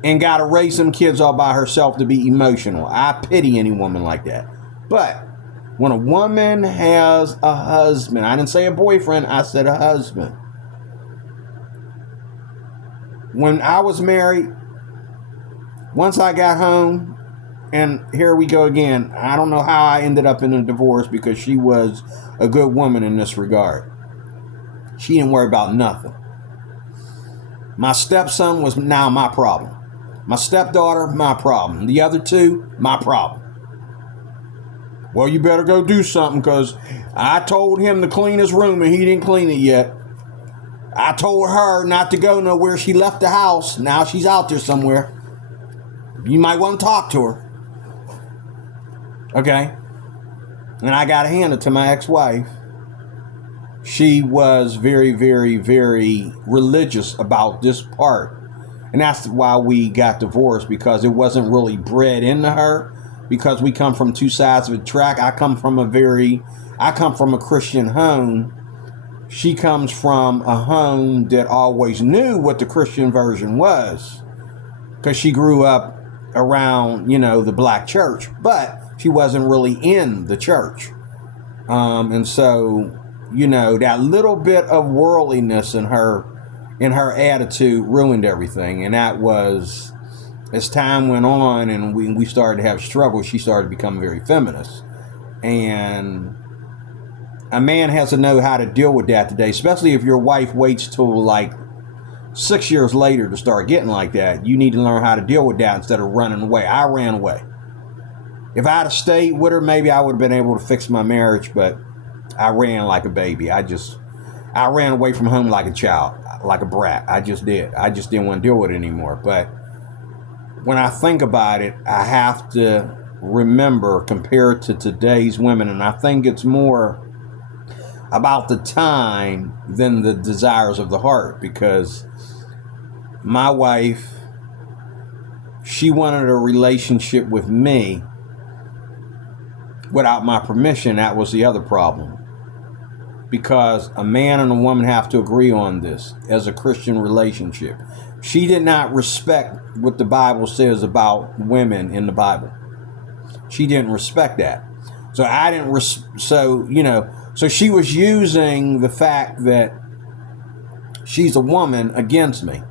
and got to raise some kids all by herself to be emotional. I pity any woman like that. But when a woman has a husband, I didn't say a boyfriend, I said a husband. When I was married, once I got home, and here we go again, I don't know how I ended up in a divorce because she was a good woman in this regard. She didn't worry about nothing. My stepson was now my problem. My stepdaughter, my problem. The other two, my problem. Well, you better go do something because I told him to clean his room and he didn't clean it yet. I told her not to go nowhere. She left the house. Now she's out there somewhere. You might want to talk to her. Okay? And I got to hand it to my ex-wife. She was very, very, very religious about this part. And that's why we got divorced, because it wasn't really bred into her. Because we come from two sides of the track. I come from a Christian home. She comes from a home that always knew what the Christian version was. Because she grew up around, the black church. But she wasn't really in the church. And so, that little bit of worldliness in her attitude ruined everything. And that was, as time went on and we started to have struggles, she started to become very feminist. And a man has to know how to deal with that today, especially if your wife waits till like 6 years later to start getting like that. You need to learn how to deal with that instead of running away. I ran away. If I had stayed with her, maybe I would have been able to fix my marriage, but I ran like a baby. I ran away from home like a child, like a brat. I just did. I just didn't want to deal with it anymore. But when I think about it, I have to remember, compared to today's women, and I think it's more about the time than the desires of the heart, because my wife, she wanted a relationship with me without my permission. That was the other problem, because a man and a woman have to agree on this as a Christian relationship. She did not respect what the Bible says about women in the Bible. She didn't respect that. So I didn't, so she was using the fact that she's a woman against me.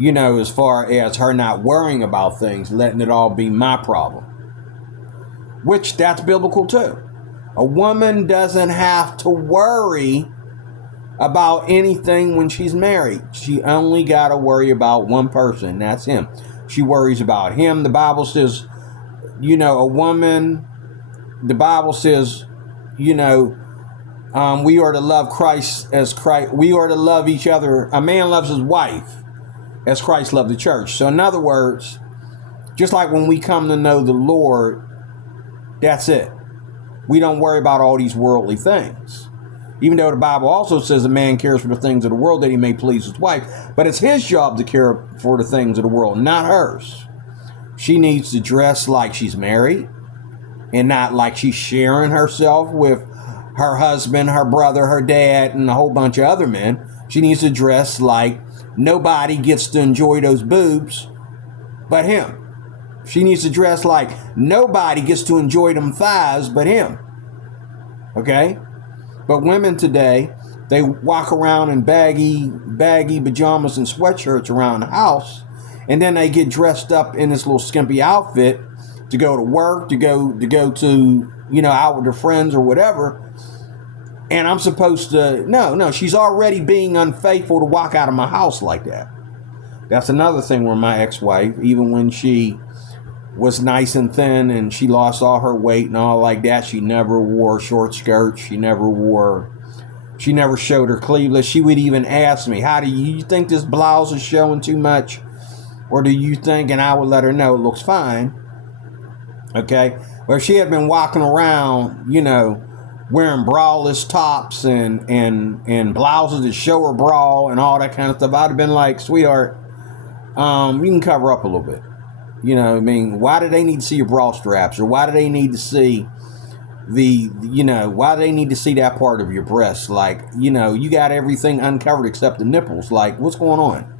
As far as her not worrying about things, letting it all be my problem. Which, that's biblical too. A woman doesn't have to worry about anything when she's married. She only got to worry about one person, that's him. She worries about him. The Bible says, a woman, the Bible says, we are to love Christ as Christ. We are to love each other. A man loves his wife as Christ loved the church. So in other words, just like when we come to know the Lord, that's it. We don't worry about all these worldly things. Even though the Bible also says a man cares for the things of the world that he may please his wife. But it's his job to care for the things of the world, not hers. She needs to dress like she's married and not like she's sharing herself with her husband, her brother, her dad, and a whole bunch of other men. She needs to dress like nobody gets to enjoy those boobs but him. She needs to dress like nobody gets to enjoy them thighs but him. Okay? But women today, they walk around in baggy pajamas and sweatshirts around the house, and then they get dressed up in this little skimpy outfit to go to work, to go to, out with their friends or whatever. And I'm supposed to, no, she's already being unfaithful to walk out of my house like that. That's another thing where my ex-wife, even when she was nice and thin and she lost all her weight and all like that, she never wore short skirts. She never showed her cleavage. She would even ask me, how do you think this blouse is showing too much? Or do you think, and I would let her know it looks fine. Okay. Well, if she had been walking around, wearing braless tops and blouses that show her bra and all that kind of stuff, I'd have been like, sweetheart, you can cover up a little bit. Why do they need to see your bra straps? Or why do they need to see, why they need to see that part of your breast. Like, you got everything uncovered except the nipples. Like, what's going on?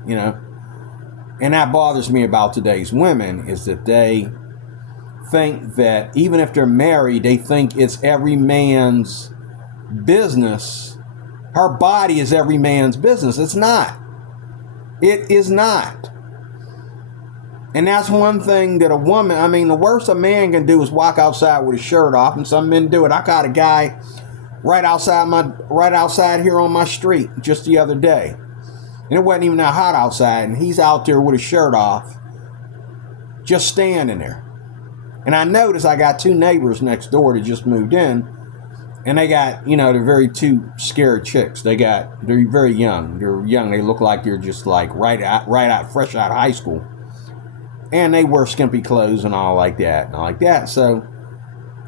And that bothers me about today's women, is that they think that even if they're married, they think it's every man's business. Her body is every man's business. It's not. It is not. And that's one thing that the worst a man can do is walk outside with his shirt off, and some men do it. I got a guy right outside here on my street just the other day. And it wasn't even that hot outside, and he's out there with his shirt off, just standing there. And I noticed I got two neighbors next door that just moved in, and they got, they're very two scared chicks. They're very young. They're young. They look like they're just like fresh out of high school. And they wear skimpy clothes and all like that. So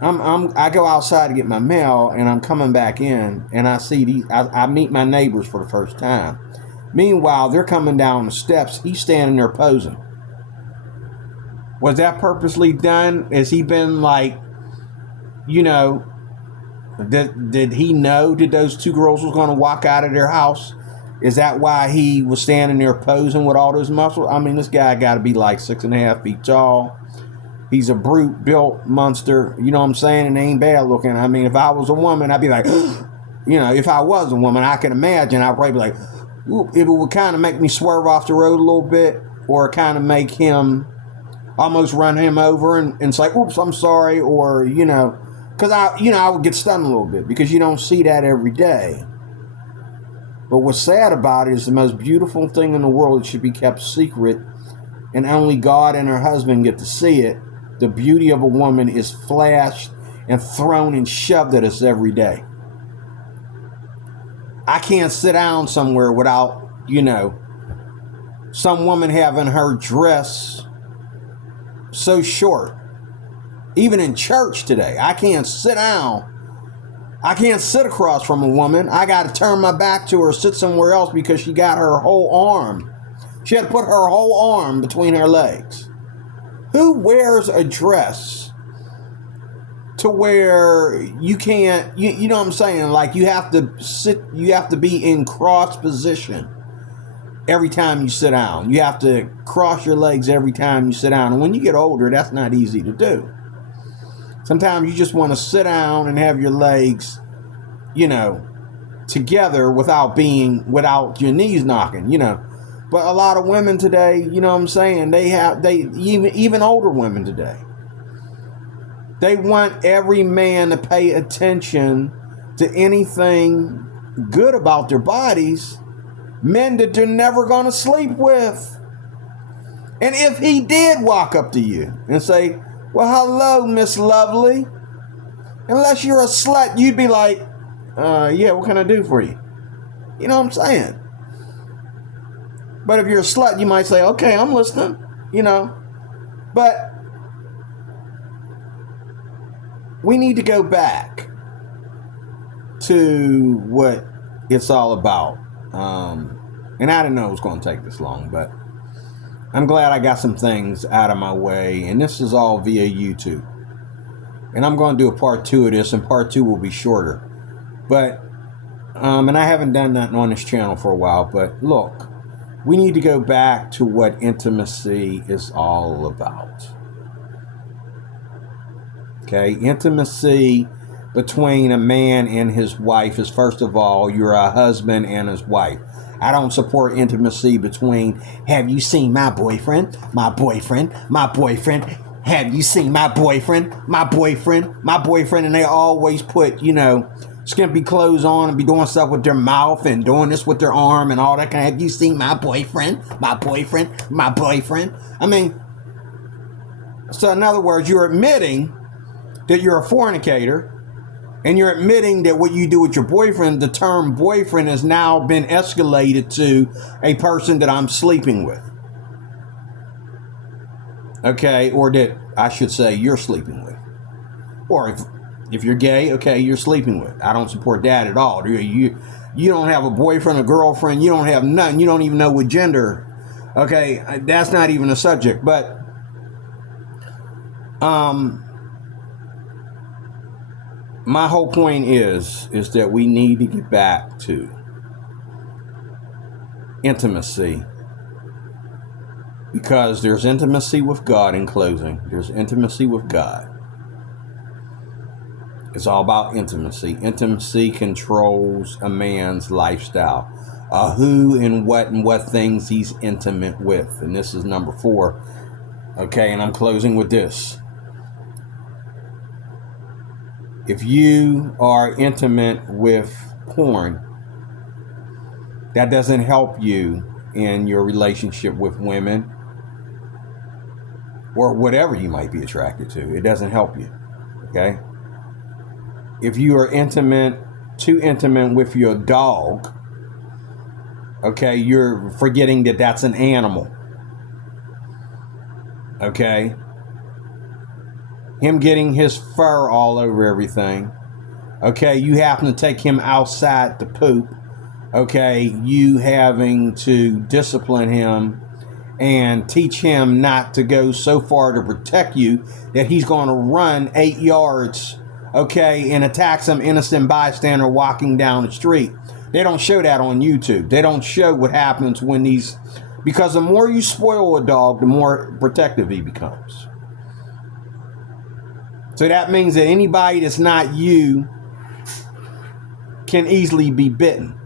I go outside to get my mail, and I'm coming back in, and I see I meet my neighbors for the first time. Meanwhile, they're coming down the steps. He's standing there posing. Was that purposely done? Has he been like, did he know that those two girls was going to walk out of their house? Is that why he was standing there posing with all those muscles? This guy got to be like 6.5 feet tall. He's a brute built monster. You know what I'm saying? And they ain't bad looking. If I was a woman, I'd be like, if I was a woman, I can imagine I'd probably be like, ooh, it would kind of make me swerve off the road a little bit, or kind of make him almost run him over and say, oops, I'm sorry. Or, because I would get stunned a little bit, because you don't see that every day. But what's sad about it is the most beautiful thing in the world, it should be kept secret, and only God and her husband get to see it. The beauty of a woman is flashed and thrown and shoved at us every day. I can't sit down somewhere without, some woman having her dress so short. Even in church today, I can't sit down. I can't sit across from a woman. I got to turn my back to her, sit somewhere else, because she got her whole arm. She had to put her whole arm between her legs. Who wears a dress to where you can't, you know what I'm saying? Like, you have to sit, you have to be in cross position every time you sit down. You have to cross your legs every time you sit down. And when you get older, that's not easy to do. Sometimes you just want to sit down and have your legs, together without your knees knocking, But a lot of women today, you know what I'm saying, even older women today, they want every man to pay attention to anything good about their bodies, men that they're never going to sleep with. And if he did walk up to you and say, well, hello, Miss Lovely, unless you're a slut, you'd be like, yeah, what can I do for you? You know what I'm saying? But if you're a slut, you might say, okay, I'm listening, But we need to go back to what it's all about. And I didn't know it was going to take this long, but I'm glad I got some things out of my way, and this is all via YouTube. And I'm going to do a part 2 of this, and part 2 will be shorter. But, and I haven't done nothing on this channel for a while, but look, we need to go back to what intimacy is all about. Okay, intimacy between a man and his wife is, first of all, you're a husband and his wife. I don't support intimacy between, have you seen my boyfriend? My boyfriend? My boyfriend? Have you seen my boyfriend? My boyfriend? My boyfriend? And they always put, skimpy clothes on and be doing stuff with their mouth and doing this with their arm and all that kind of, have you seen my boyfriend? My boyfriend? My boyfriend? So in other words, you're admitting that you're a fornicator, and you're admitting that what you do with your boyfriend, the term boyfriend, has now been escalated to a person that I'm sleeping with. Okay, or that I should say you're sleeping with. Or if you're gay, okay, you're sleeping with. I don't support that at all. You don't have a boyfriend, a girlfriend, you don't have nothing. You don't even know what gender. Okay, that's not even a subject. But my whole point is that we need to get back to intimacy, because there's intimacy with God. In closing, there's intimacy with God. It's all about intimacy. Intimacy controls a man's lifestyle. Who and what things he's intimate with. And this is number 4. Okay, and I'm closing with this. If you are intimate with porn, that doesn't help you in your relationship with women or whatever you might be attracted to. It doesn't help you. Okay? If you are too intimate with your dog, okay, you're forgetting that that's an animal. Okay? Him getting his fur all over everything. Okay, you happen to take him outside to poop. Okay, you having to discipline him and teach him not to go so far to protect you that he's going to run 8 yards, okay, and attack some innocent bystander walking down the street. They don't show that on YouTube. They don't show what happens when because the more you spoil a dog, the more protective he becomes. So that means that anybody that's not you can easily be bitten.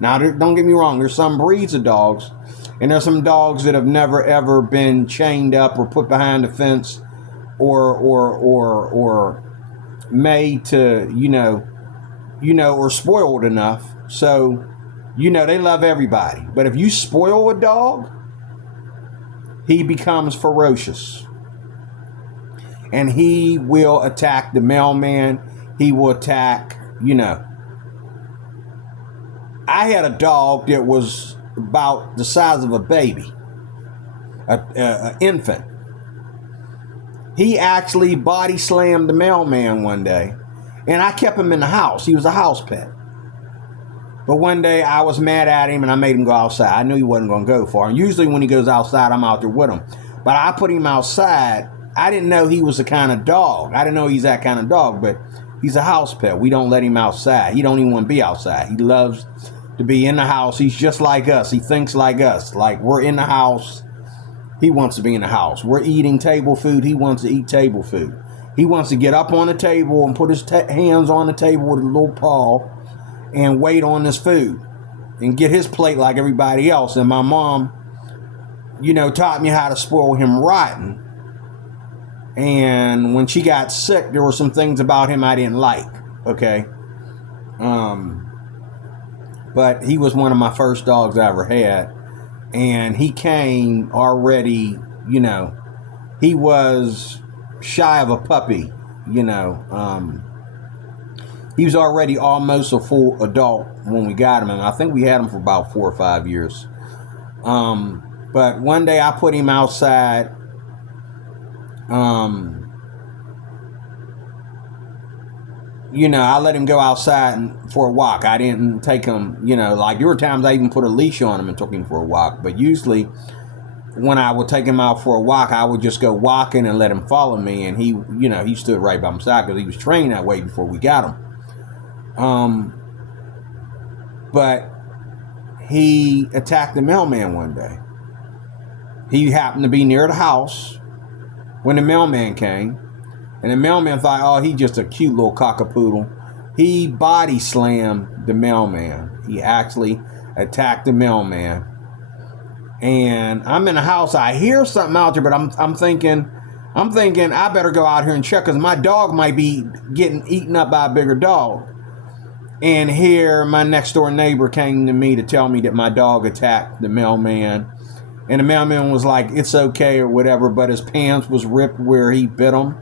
Now, don't get me wrong. There's some breeds of dogs, and there's some dogs that have never ever been chained up or put behind a fence or made to, or spoiled enough. So, they love everybody. But if you spoil a dog, he becomes ferocious. And he will attack the mailman. He will attack, I had a dog that was about the size of a baby, an infant. He actually body slammed the mailman one day, and I kept him in the house. He was a house pet. But one day I was mad at him and I made him go outside. I knew he wasn't going to go far. And usually when he goes outside, I'm out there with him. But I put him outside. I didn't know he was the kind of dog. I didn't know he's that kind of dog, but he's a house pet. We don't let him outside. He don't even want to be outside. He loves to be in the house. He's just like us. He thinks like us. Like, we're in the house. He wants to be in the house. We're eating table food. He wants to eat table food. He wants to get up on the table and put his hands on the table with a little paw and wait on his food and get his plate like everybody else. And my mom, taught me how to spoil him rotten. And when she got sick, there were some things about him I didn't like. Okay. But he was one of my first dogs I ever had. And he came already, he was shy of a puppy, he was already almost a full adult when we got him. And I think we had him for about 4 or 5 years. But one day I put him outside. I let him go outside for a walk. I didn't take him, like there were times I even put a leash on him and took him for a walk. But usually when I would take him out for a walk, I would just go walking and let him follow me. And he, he stood right by my side because he was trained that way before we got him. But he attacked the mailman one day. He happened to be near the house when the mailman came. And the mailman thought, oh, he's just a cute little cockapoodle. He body slammed the mailman. He actually attacked the mailman. And I'm in the house. I hear something out there, but I'm thinking I better go out here and check because my dog might be getting eaten up by a bigger dog. And here my next door neighbor came to me to tell me that my dog attacked the mailman. And the mailman was like, it's okay or whatever, but his pants was ripped where he bit him.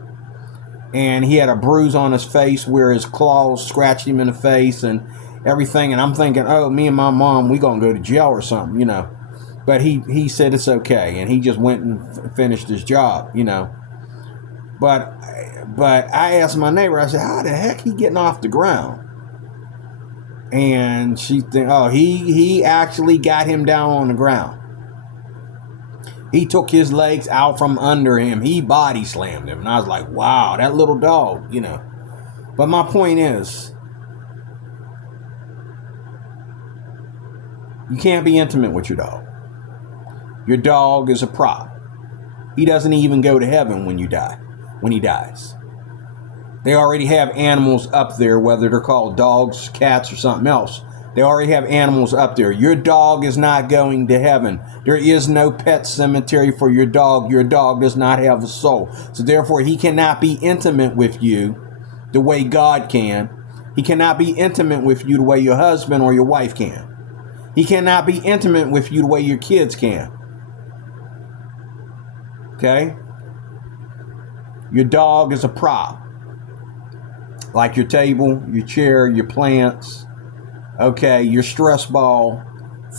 And he had a bruise on his face where his claws scratched him in the face and everything. And I'm thinking, oh, me and my mom, we gonna go to jail or something, But he said it's okay. And he just went and finished his job, But I asked my neighbor, I said, how the heck he getting off the ground? And she think, oh, he actually got him down on the ground. He took his legs out from under him. He body slammed him. And I was like, wow, that little dog, But my point is, you can't be intimate with your dog. Your dog is a prop. He doesn't even go to heaven when he dies. They already have animals up there, whether they're called dogs, cats, or something else. They already have animals up there. Your dog is not going to heaven. There is no pet cemetery for your dog. Your dog does not have a soul. So therefore, he cannot be intimate with you the way God can. He cannot be intimate with you the way your husband or your wife can. He cannot be intimate with you the way your kids can. Okay? Your dog is a prop. Like your table, your chair, your plants, okay, your stress ball,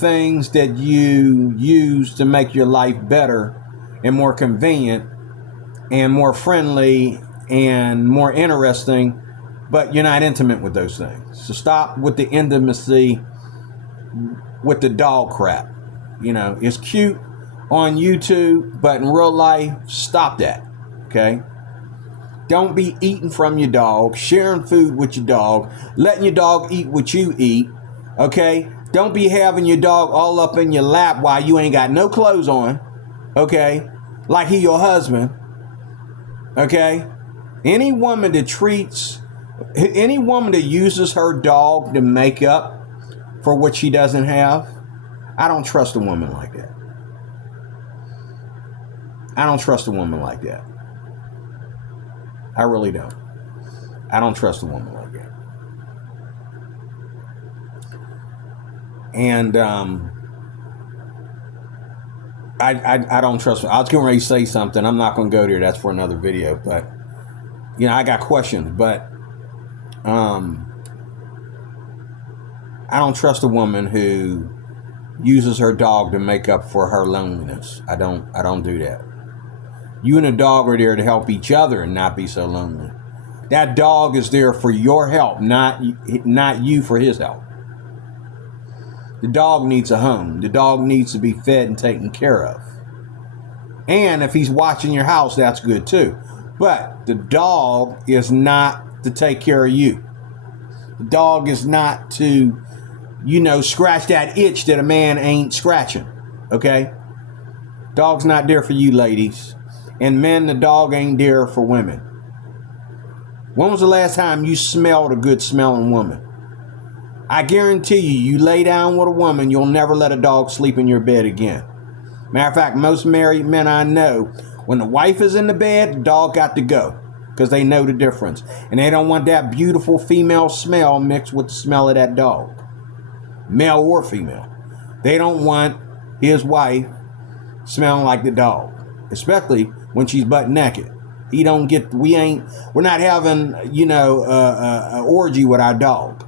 things that you use to make your life better and more convenient and more friendly and more interesting, but you're not intimate with those things. So stop with the intimacy with the dog crap. You know, it's cute on YouTube, but in real life, stop that, okay? Don't be eating from your dog, sharing food with your dog, letting your dog eat what you eat, okay? Don't be having your dog all up in your lap while you ain't got no clothes on, okay? Like he your husband, okay? Any woman that uses her dog to make up for what she doesn't have, I don't trust a woman like that. I don't trust a woman like that. I really don't. I don't trust a woman like that. And I don't trust her. I was getting ready to say something. I'm not going to go there. That's for another video. But, you know, I got questions. But I don't trust a woman who uses her dog to make up for her loneliness. I don't do that. You and a dog are there to help each other and not be so lonely. That dog is there for your help, not you for his help. The dog needs a home. The dog needs to be fed and taken care of. And if he's watching your house, that's good too. But the dog is not to take care of you. The dog is not to, you know, scratch that itch that a man ain't scratching. Okay? Dog's not there for you, ladies. And men, the dog ain't there for women. When was the last time you smelled a good smelling woman? I guarantee you lay down with a woman, you'll never let a dog sleep in your bed again. Matter of fact, most married men I know, when the wife is in the bed, the dog got to go. Because they know the difference. And they don't want that beautiful female smell mixed with the smell of that dog. Male or female. They don't want his wife smelling like the dog. Especially when she's butt naked. We're not having, you know, an orgy with our dog.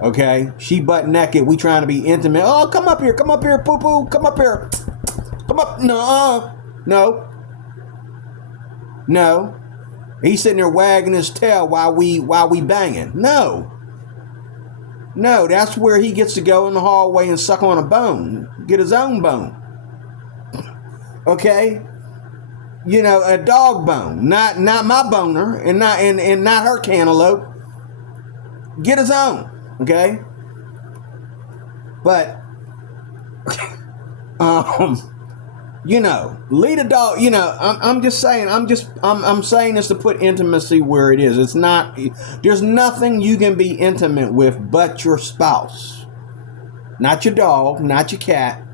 Okay? She butt naked, we trying to be intimate. Oh, come up here, poo poo, come up here. Come up, no. He's sitting there wagging his tail while we banging. No, that's where he gets to go in the hallway and suck on a bone. Get his own bone. Okay? You know, a dog bone, not my boner, and not her cantaloupe. Get his own, okay? But you know, lead a dog. You know, I'm just saying. I'm saying this to put intimacy where it is. It's not. There's nothing you can be intimate with but your spouse, not your dog, not your cat,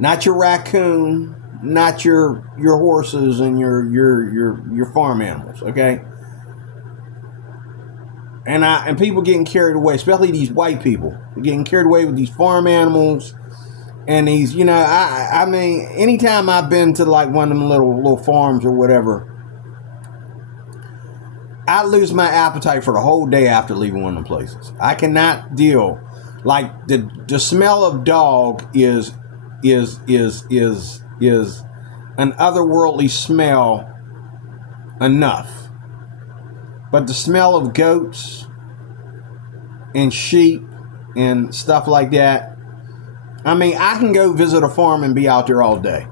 not your raccoon. Not your horses and your farm animals, okay? And people getting carried away, especially these white people, getting carried away with these farm animals and these, you know, I mean, anytime I've been to like one of them little farms or whatever, I lose my appetite for the whole day after leaving one of them places. I cannot deal. Like the smell of dog is an otherworldly smell enough. But the smell of goats and sheep and stuff like that, I mean, I can go visit a farm and be out there all day.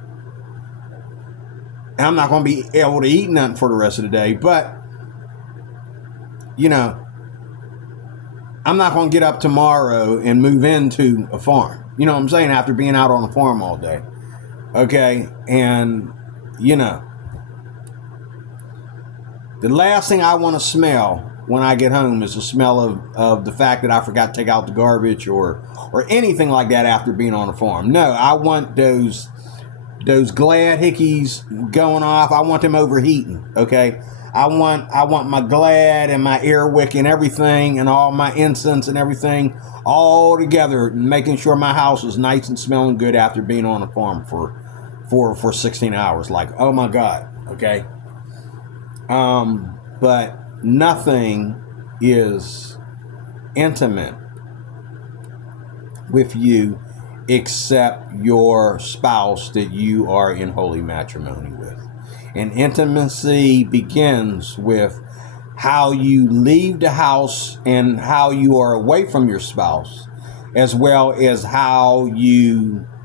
And I'm not going to be able to eat nothing for the rest of the day, but you know, I'm not going to get up tomorrow and move into a farm. You know what I'm saying? After being out on a farm all day. Okay. And, you know, the last thing I want to smell when I get home is the smell of the fact that I forgot to take out the garbage or anything like that after being on a farm. No, I want those Glad hickeys going off. I want them overheating. Okay. I want my Glad and my Airwick and everything and all my incense and everything all together, making sure my house is nice and smelling good after being on a farm for 16 hours. Like, oh my God. Okay. But nothing is intimate with you except your spouse that you are in holy matrimony with. And intimacy begins with how you leave the house and how you are away from your spouse, as well as how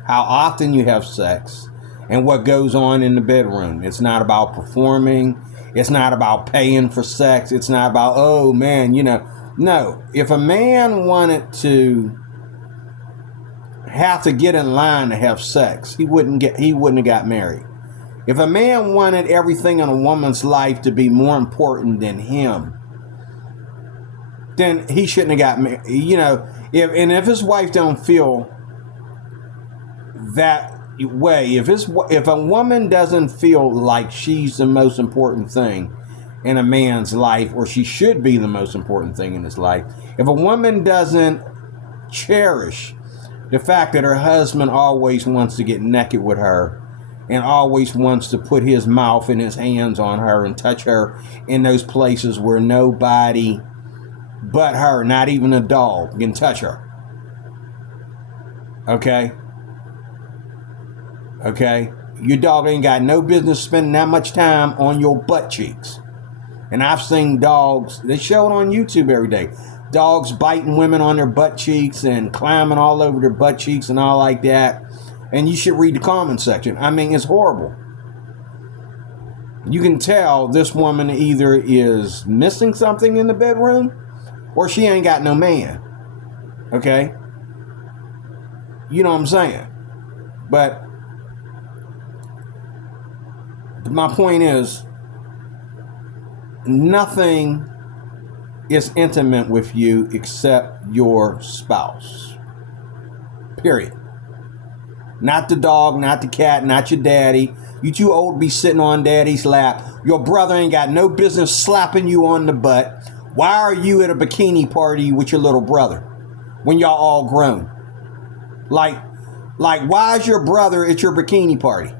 often you have sex and what goes on in the bedroom. It's not about performing. It's not about paying for sex. It's not about, oh man, you know. No, if a man wanted to have to get in line to have sex, he wouldn't have got married. If a man wanted everything in a woman's life to be more important than him, then he shouldn't have got married. You know, if his wife don't feel that way, if a woman doesn't feel like she's the most important thing in a man's life, or she should be the most important thing in his life, if a woman doesn't cherish the fact that her husband always wants to get naked with her and always wants to put his mouth and his hands on her and touch her in those places where nobody but her, not even a dog, can touch her. Okay? Okay? Your dog ain't got no business spending that much time on your butt cheeks. And I've seen dogs, they show it on YouTube every day. Dogs biting women on their butt cheeks and climbing all over their butt cheeks and all like that. And you should read the comment section. I mean, it's horrible. You can tell this woman either is missing something in the bedroom or she ain't got no man. Okay? You know what I'm saying? But my point is, nothing is intimate with you except your spouse. Period. Not the dog, not the cat, not your daddy. You too old to be sitting on daddy's lap. Your brother ain't got no business slapping you on the butt. Why are you at a bikini party with your little brother when y'all all grown? Like why is your brother at your bikini party?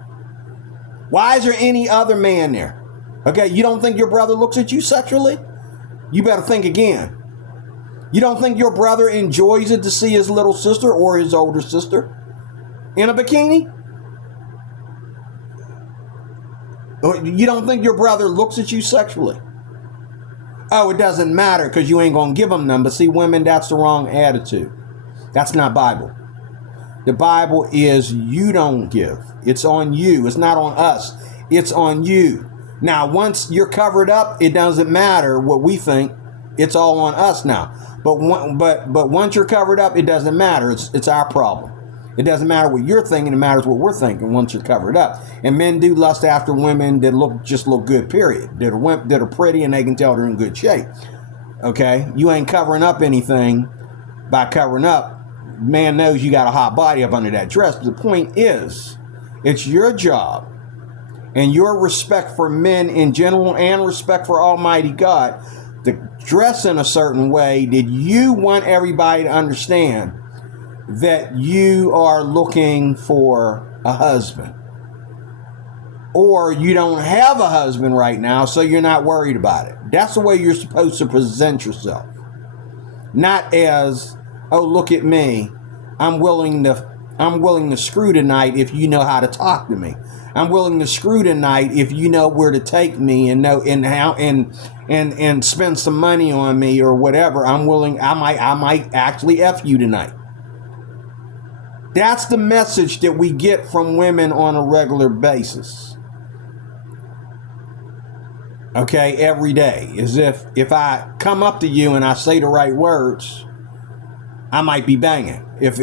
Why is there any other man there? Okay, you don't think your brother looks at you sexually? You better think again. You don't think your brother enjoys it to see his little sister or his older sister in a bikini? You don't think your brother looks at you sexually? Oh, it doesn't matter because you ain't going to give them none. But see, women, that's the wrong attitude. That's not Bible. The Bible is you don't give. It's on you. It's not on us. It's on you. Now, once you're covered up, it doesn't matter what we think. It's all on us now. But once you're covered up, it doesn't matter. It's our problem. It doesn't matter what you're thinking. It matters what we're thinking once you're covered up. And men do lust after women that look good, period. That are pretty and they can tell they're in good shape. Okay? You ain't covering up anything by covering up. Man knows you got a hot body up under that dress. But the point is, it's your job and your respect for men in general and respect for Almighty God to dress in a certain way that you want everybody to understand that you are looking for a husband. Or you don't have a husband right now, so you're not worried about it. That's the way you're supposed to present yourself. Not as, oh, look at me. I'm willing to screw tonight if you know how to talk to me. I'm willing to screw tonight if you know where to take me and know and how and spend some money on me or whatever. I might actually F you tonight. That's the message that we get from women on a regular basis. Okay, every day. As if I come up to you and I say the right words, I might be banging. If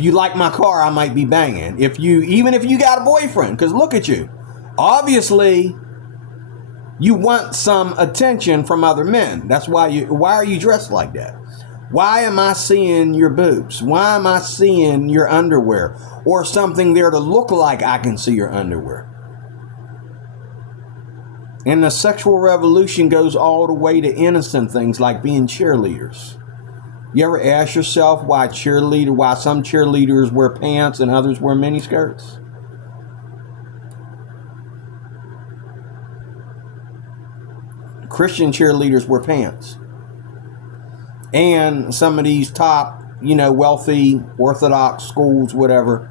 you like my car, I might be banging. Even if you got a boyfriend, because look at you. Obviously, you want some attention from other men. That's why are you dressed like that? Why am I seeing your boobs? Why am I seeing your underwear? Or something there to look like I can see your underwear? And the sexual revolution goes all the way to innocent things like being cheerleaders. You ever ask yourself why some cheerleaders wear pants and others wear miniskirts? Christian cheerleaders wear pants. And some of these top, wealthy, Orthodox schools, whatever,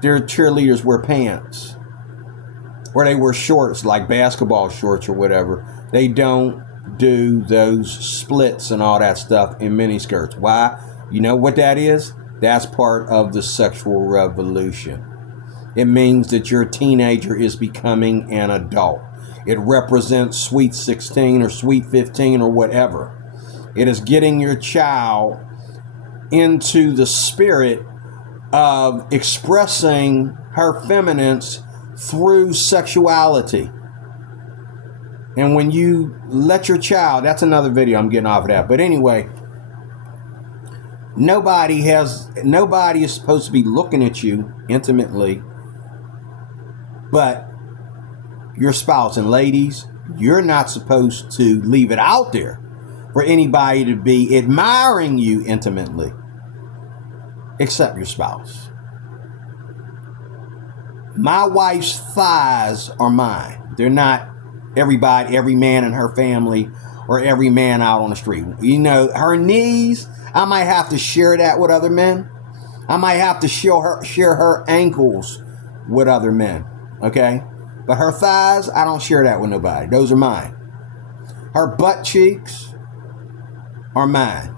their cheerleaders wear pants. Or they wear shorts, like basketball shorts or whatever. They don't do those splits and all that stuff in miniskirts. Why? You know what that is? That's part of the sexual revolution. It means that your teenager is becoming an adult. It represents sweet 16 or sweet 15 or whatever. It is getting your child into the spirit of expressing her feminines through sexuality. And when you let your child, that's another video, I'm getting off of that. But anyway, nobody is supposed to be looking at you intimately but your spouse. And ladies, you're not supposed to leave it out there for anybody to be admiring you intimately, except your spouse. My wife's thighs are mine. They're not every man in her family or every man out on the street. Her knees, I might have to share that with other men. I might have to share her ankles with other men. Okay? But her thighs, I don't share that with nobody. Those are mine. Her butt cheeks are mine.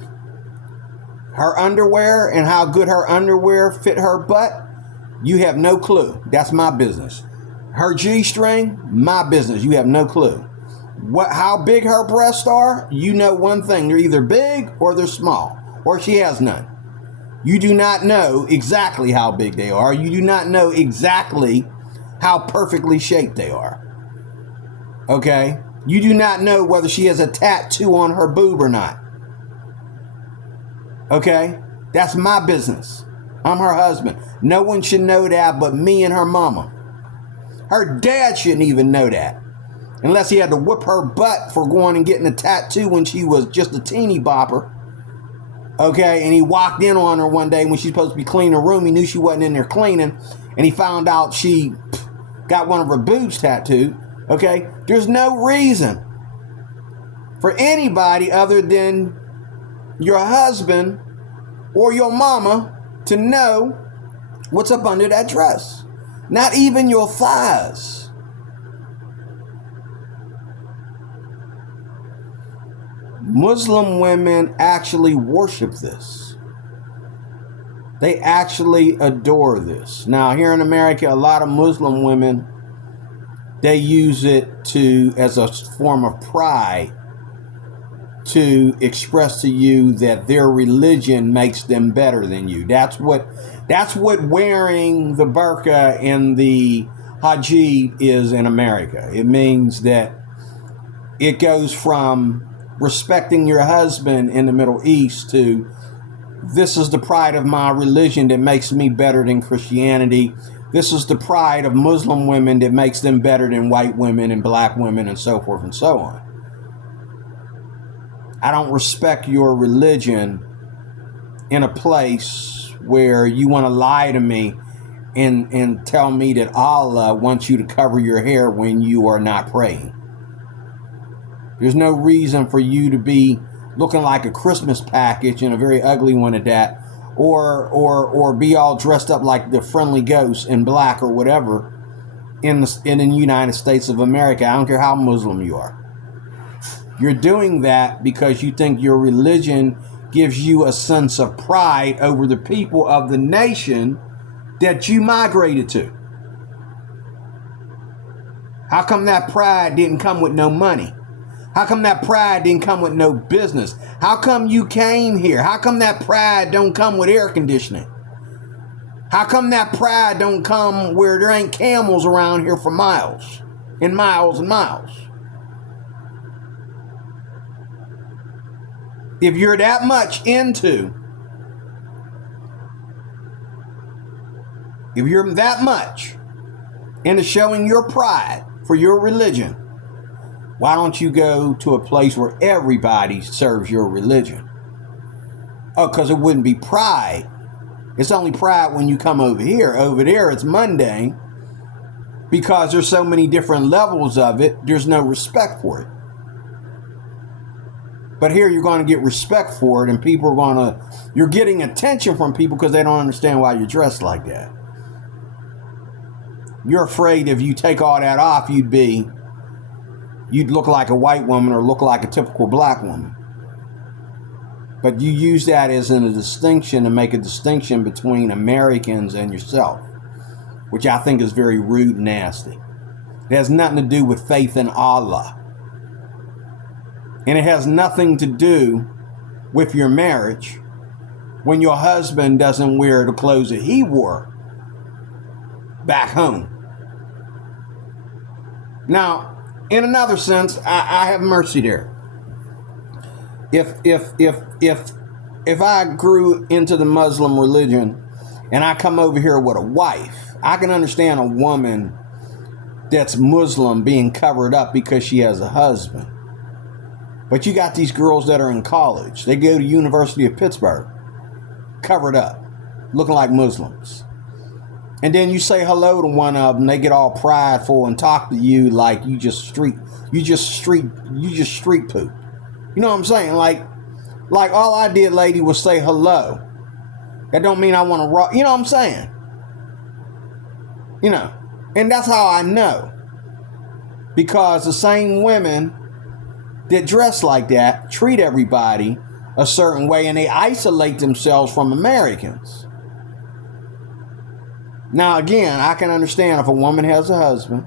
Her underwear and how good her underwear fit her butt, you have no clue. That's my business. Her G-string, my business. You have no clue. How big her breasts are, you know one thing. They're either big or they're small, or she has none. You do not know exactly how big they are. You do not know exactly how perfectly shaped they are. Okay? You do not know whether she has a tattoo on her boob or not. Okay? That's my business. I'm her husband. No one should know that but me and her mama. Her dad shouldn't even know that. Unless he had to whip her butt for going and getting a tattoo when she was just a teeny bopper. Okay? And he walked in on her one day when she's supposed to be cleaning her room. He knew she wasn't in there cleaning. And he found out she got one of her boobs tattooed. Okay? There's no reason for anybody other than your husband or your mama to know what's up under that dress. Not even your thighs. Muslim women actually worship this. They actually adore this. Now, here in America, a lot of Muslim women, they use it as a form of pride to express to you that their religion makes them better than you. That's what wearing the burqa and the hijab is in America. It means that it goes from respecting your husband in the Middle East to this is the pride of my religion that makes me better than Christianity. This is the pride of Muslim women that makes them better than white women and black women and so forth and so on. I don't respect your religion in a place where you want to lie to me and tell me that Allah wants you to cover your hair when you are not praying. There's no reason for you to be looking like a Christmas package, and a very ugly one at that, or be all dressed up like the friendly ghost in black or whatever in the United States of America. I don't care how Muslim you are. You're doing that because you think your religion gives you a sense of pride over the people of the nation that you migrated to. How come that pride didn't come with no money? How come that pride didn't come with no business? How come you came here? How come that pride don't come with air conditioning? How come that pride don't come where there ain't camels around here for miles and miles and miles? If you're that much into, showing your pride for your religion, why don't you go to a place where everybody serves your religion? Oh, because it wouldn't be pride. It's only pride when you come over here. Over there, it's mundane. Because there's so many different levels of it, there's no respect for it. But here you're going to get respect for it, and you're getting attention from people because they don't understand why you're dressed like that. You're afraid if you take all that off, you'd look like a white woman or look like a typical black woman. But you use that as a distinction to make a distinction between Americans and yourself, which I think is very rude and nasty. It has nothing to do with faith in Allah. And it has nothing to do with your marriage when your husband doesn't wear the clothes that he wore back home. Now, in another sense, I have mercy there. If I grew into the Muslim religion and I come over here with a wife, I can understand a woman that's Muslim being covered up because she has a husband. But you got these girls that are in college. They go to University of Pittsburgh, covered up, looking like Muslims. And then you say hello to one of them, they get all prideful and talk to you like you just street poop. You know what I'm saying? Like all I did, lady, was say hello. That don't mean I want to rock. You know what I'm saying? You know, and that's how I know. Because the same women that dress like that treat everybody a certain way, and they isolate themselves from Americans. Now, again, I can understand if a woman has a husband,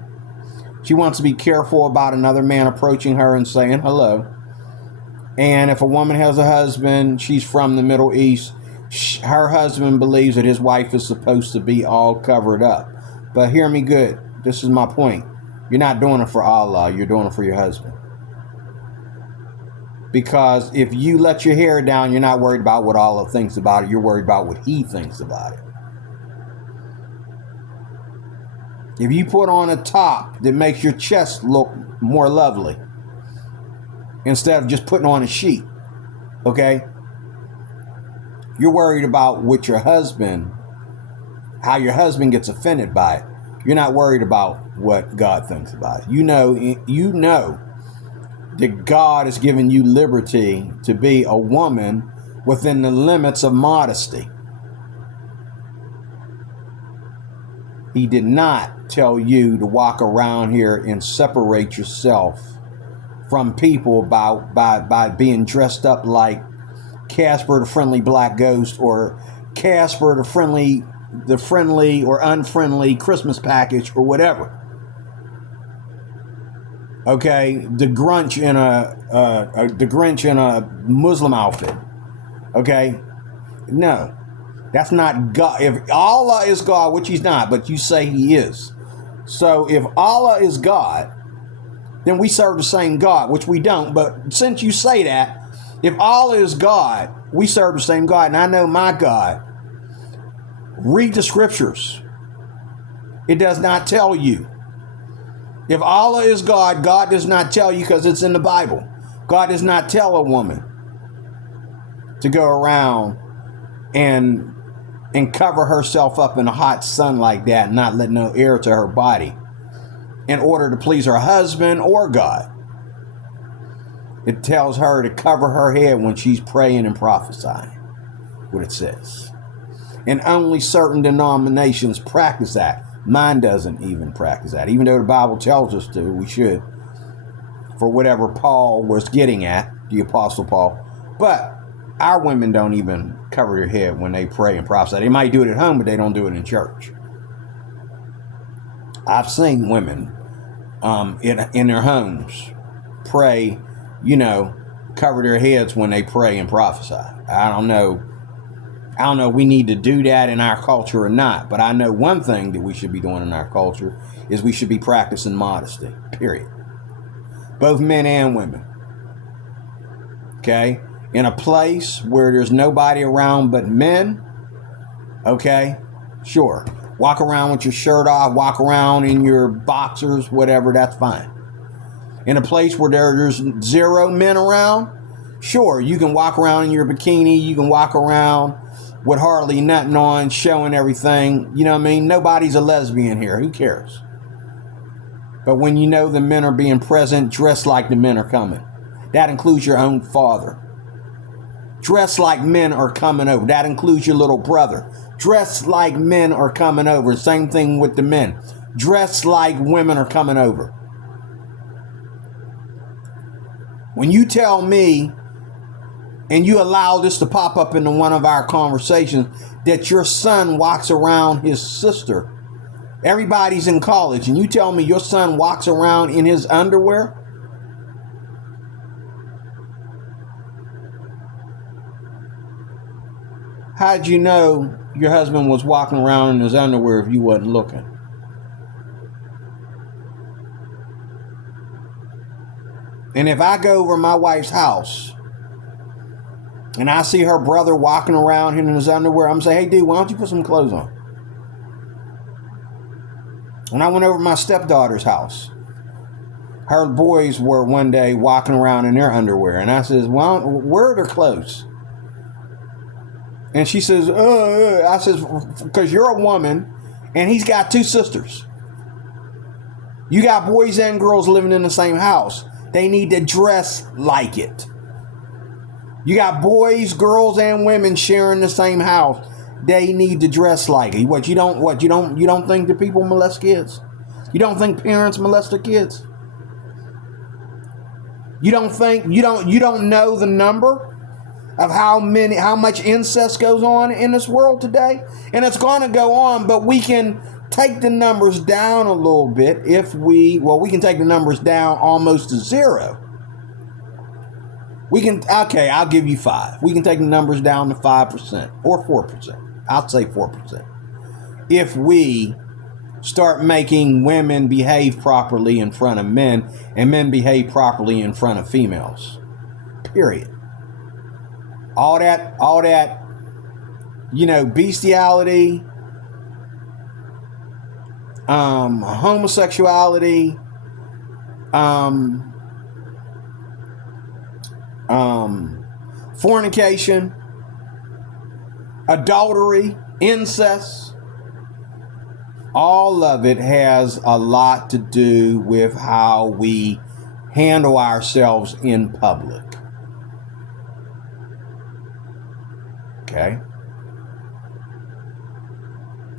she wants to be careful about another man approaching her and saying hello. And if a woman has a husband, she's from the Middle East, her husband believes that his wife is supposed to be all covered up. But hear me good. This is my point. You're not doing it for Allah. You're doing it for your husband. Because if you let your hair down, you're not worried about what Allah thinks about it. You're worried about what he thinks about it. If you put on a top that makes your chest look more lovely, instead of just putting on a sheet, okay? You're worried about what your husband, how your husband gets offended by it. You're not worried about what God thinks about it. You know that God has given you liberty to be a woman within the limits of modesty. He did not tell you to walk around here and separate yourself from people by being dressed up like Casper the Friendly Black Ghost or Casper the friendly or unfriendly Christmas package or whatever. Okay, the Grinch in a Muslim outfit. Okay, no, that's not God. If Allah is God, which He's not, but you say He is. So if Allah is God, then we serve the same God, which we don't. But since you say that, if Allah is God, we serve the same God, and I know my God. Read the scriptures. It does not tell you. If Allah is God, God does not tell you, because it's in the Bible. God does not tell a woman to go around and cover herself up in the hot sun like that and not let no air to her body in order to please her husband or God. It tells her to cover her head when she's praying and prophesying, what it says. And only certain denominations practice that. Mine doesn't even practice that. Even though the Bible tells us to, we should. For whatever Paul was getting at, the Apostle Paul. But our women don't even cover their head when they pray and prophesy. They might do it at home, but they don't do it in church. I've seen women in their homes, pray, cover their heads when they pray and prophesy. I don't know if we need to do that in our culture or not, but I know one thing that we should be doing in our culture is we should be practicing modesty, period. Both men and women. Okay? In a place where there's nobody around but men, okay? Sure. Walk around with your shirt off, walk around in your boxers, whatever, that's fine. In a place where there's 0 men around, sure, you can walk around in your bikini, you can walk around with hardly nothing on, showing everything, you know what I mean? Nobody's a lesbian here, who cares? But when you know the men are being present, dress like the men are coming. That includes your own father. Dress like men are coming over. That includes your little brother. Dress like men are coming over. Same thing with the men. Dress like women are coming over. When you tell me, and you allow this to pop up into one of our conversations, that your son walks around his sister, everybody's in college, and you tell me your son walks around in his underwear? How'd you know your husband was walking around in his underwear if you wasn't looking? And if I go over my wife's house and I see her brother walking around in his underwear, I'm saying, hey, dude, why don't you put some clothes on? When I went over to my stepdaughter's house, her boys were one day walking around in their underwear. And I says, well, where are their clothes? And she says, I says, because you're a woman and he's got 2 sisters. You got boys and girls living in the same house. They need to dress like it. You got boys, girls, and women sharing the same house. They need to dress like it. You don't think that people molest kids? You don't think parents molest their kids? You don't know the number of how much incest goes on in this world today? And it's going to go on, but we can take the numbers down a little bit we can take the numbers down almost to 0. Okay, I'll give you 5. We can take the numbers down to 5% or 4%. I'll say 4%. If we start making women behave properly in front of men and men behave properly in front of females. Period. All that, bestiality, homosexuality, fornication, adultery, incest, all of it has a lot to do with how we handle ourselves in public. Okay?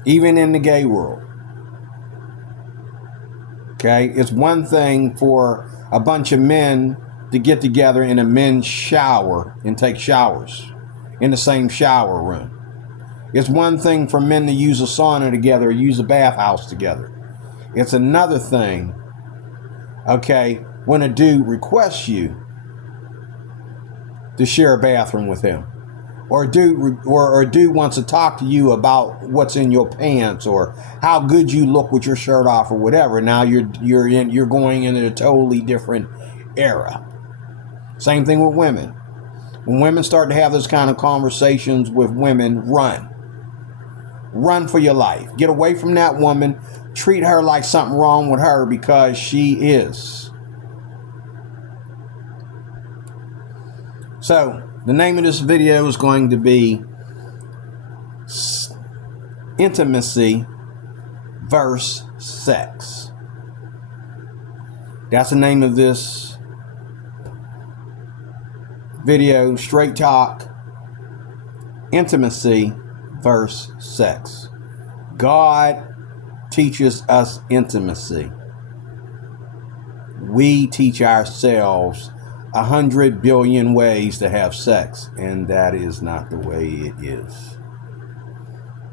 Even in the gay world. Okay? It's one thing for a bunch of men to get together in a men's shower and take showers in the same shower room. It's one thing for men to use a sauna together or use a bathhouse together. It's another thing, okay, when a dude requests you to share a bathroom with him. Or a dude wants to talk to you about what's in your pants or how good you look with your shirt off or whatever. Now you're going into a totally different era. Same thing with women. When women start to have those kind of conversations with women, run. Run for your life. Get away from that woman. Treat her like something wrong with her because she is. So, the name of this video is going to be Intimacy versus Sex. That's the name of this video. Straight talk. Intimacy versus sex. God teaches us intimacy. We teach ourselves 100 billion ways to have sex, and that is not the way it is.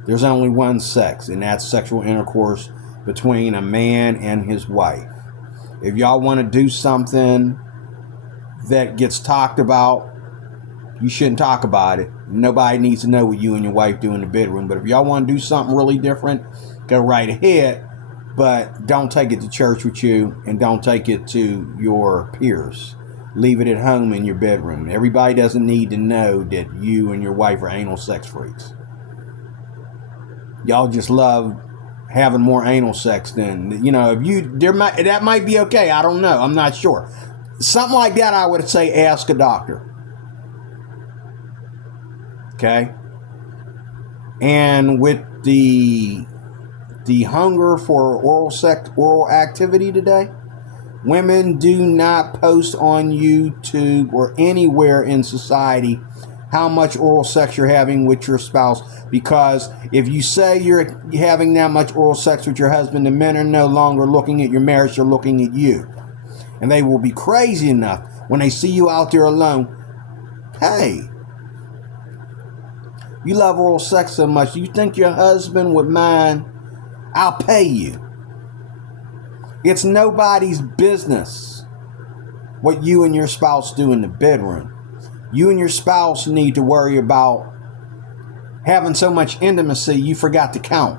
There's only one sex, and that's sexual intercourse between a man and his wife. If y'all want to do something that gets talked about, you shouldn't talk about it. Nobody needs to know what you and your wife do in the bedroom. But if y'all want to do something really different, go right ahead. But don't take it to church with you, and don't take it to your peers. Leave it at home in your bedroom. Everybody doesn't need to know that you and your wife are anal sex freaks. Y'all just love having more anal sex than, you know, that might be okay. I don't know. I'm not sure. Something like that, I would say ask a doctor. Okay? And with the hunger for oral activity today, women do not post on YouTube or anywhere in society how much oral sex you're having with your spouse, because if you say you're having that much oral sex with your husband, the men are no longer looking at your marriage, they're looking at you. And they will be crazy enough when they see you out there alone. Hey, you love oral sex so much, you think your husband would mind? I'll pay you. It's nobody's business what you and your spouse do in the bedroom. You and your spouse need to worry about having so much intimacy you forgot to count.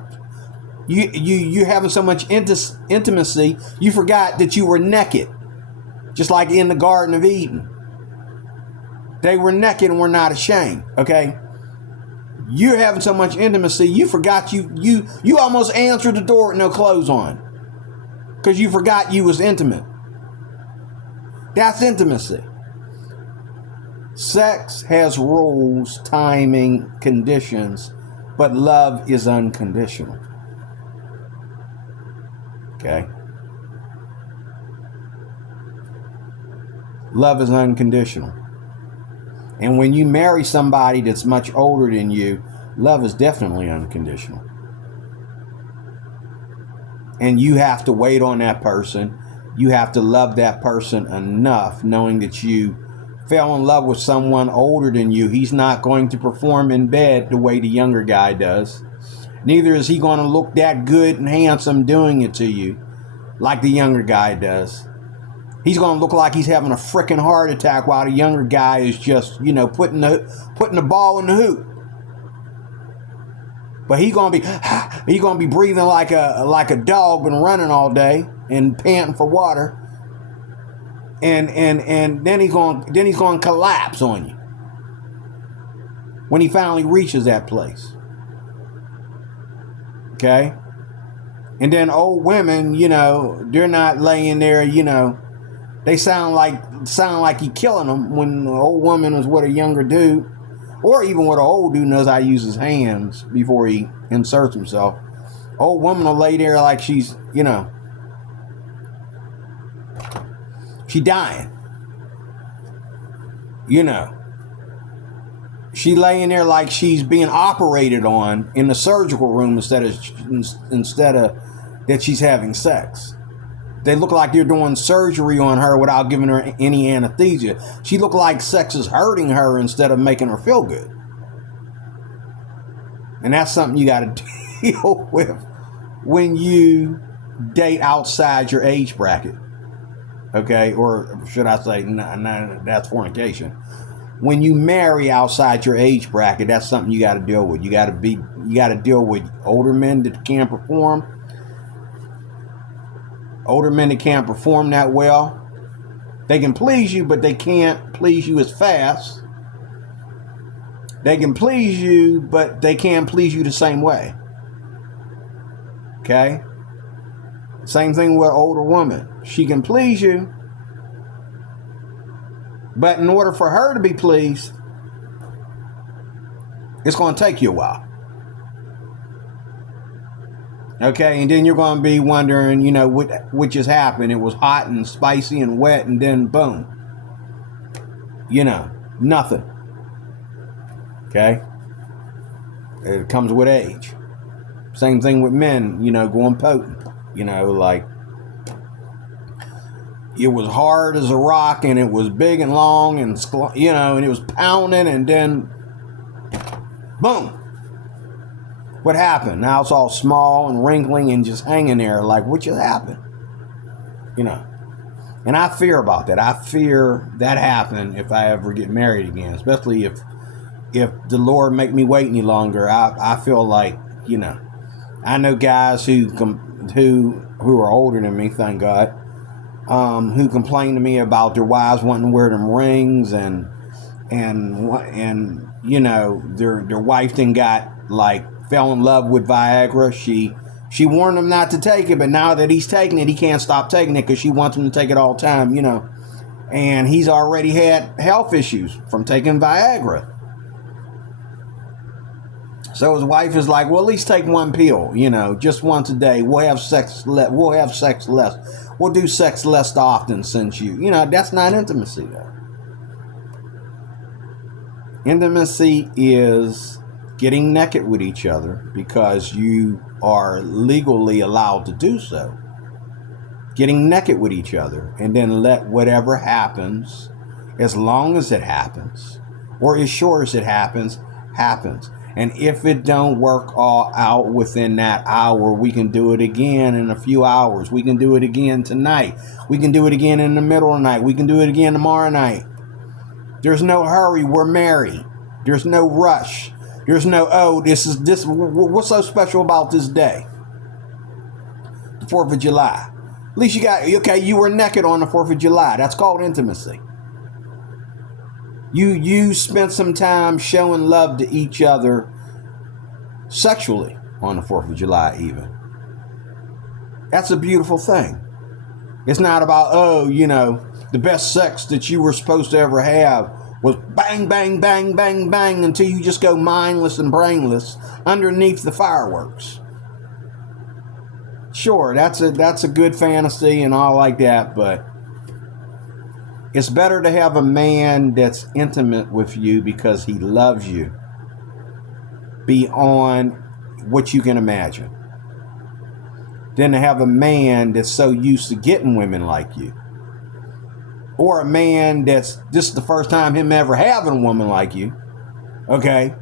You having so much intimacy you forgot that you were naked. Just like in the Garden of Eden. They were naked and were not ashamed. Okay? You're having so much intimacy, you forgot you almost answered the door with no clothes on. Because you forgot you was intimate. That's intimacy. Sex has rules, timing, conditions, but love is unconditional. Okay? Love is unconditional. And when you marry somebody that's much older than you, love is definitely unconditional. And you have to wait on that person. You have to love that person enough, knowing that you fell in love with someone older than you. He's not going to perform in bed the way the younger guy does. Neither is he going to look that good and handsome doing it to you like the younger guy does. He's going to look like he's having a freaking heart attack while the younger guy is just, putting the ball in the hoop. But he's going to be breathing like a dog, been running all day and panting for water. And then he's going to collapse on you when he finally reaches that place. Okay? And then old women, they're not laying there, they sound like he killing them when the old woman was with a younger dude, or even with an old dude knows how to use his hands before he inserts himself. Old woman will lay there like she's, she dying. She laying there like she's being operated on in the surgical room instead of that she's having sex. They look like they're doing surgery on her without giving her any anesthesia. She look like sex is hurting her instead of making her feel good. And that's something you got to deal with when you date outside your age bracket. Okay? Or should I say, that's fornication. When you marry outside your age bracket, that's something you got to deal with. You got to deal with older men that can't perform. Older men that can't perform that well. They can please you, but they can't please you as fast. They can please you, but they can't please you the same way. Okay? Same thing with an older woman. She can please you, but in order for her to be pleased, it's going to take you a while. Okay, and then you're going to be wondering, what just happened. It was hot and spicy and wet, and then boom. Nothing. Okay? It comes with age. Same thing with men, going potent. Like, it was hard as a rock, and it was big and long, and, and it was pounding, and then boom. What happened? Now it's all small and wrinkling and just hanging there. Like, what just happened? And I fear about that. I fear that happening if I ever get married again, especially if the Lord make me wait any longer. I feel like, I know guys who are older than me, thank God, who complain to me about their wives wanting to wear them rings and their wife then fell in love with Viagra. She warned him not to take it, but now that he's taking it, he can't stop taking it because she wants him to take it all the time, and he's already had health issues from taking Viagra. So his wife is like, well, at least take one pill, just once a day. We'll have sex less. We'll do sex less often since that's not intimacy though. Intimacy is getting naked with each other because you are legally allowed to do so. Getting naked with each other and then let whatever happens, as long as it happens, or as short as it happens. And if it don't work all out within that hour, we can do it again in a few hours. We can do it again tonight. We can do it again in the middle of the night. We can do it again tomorrow night. There's no hurry. We're married. There's no rush. There's no, what's so special about this day? The 4th of July. At least you were naked on the 4th of July. That's called intimacy. You spent some time showing love to each other sexually on the 4th of July even. That's a beautiful thing. It's not about, the best sex that you were supposed to ever have was bang, bang, bang, bang, bang until you just go mindless and brainless underneath the fireworks. Sure, that's a good fantasy and all like that, but it's better to have a man that's intimate with you because he loves you beyond what you can imagine than to have a man that's so used to getting women like you. Or a man this is the first time him ever having a woman like you. Okay?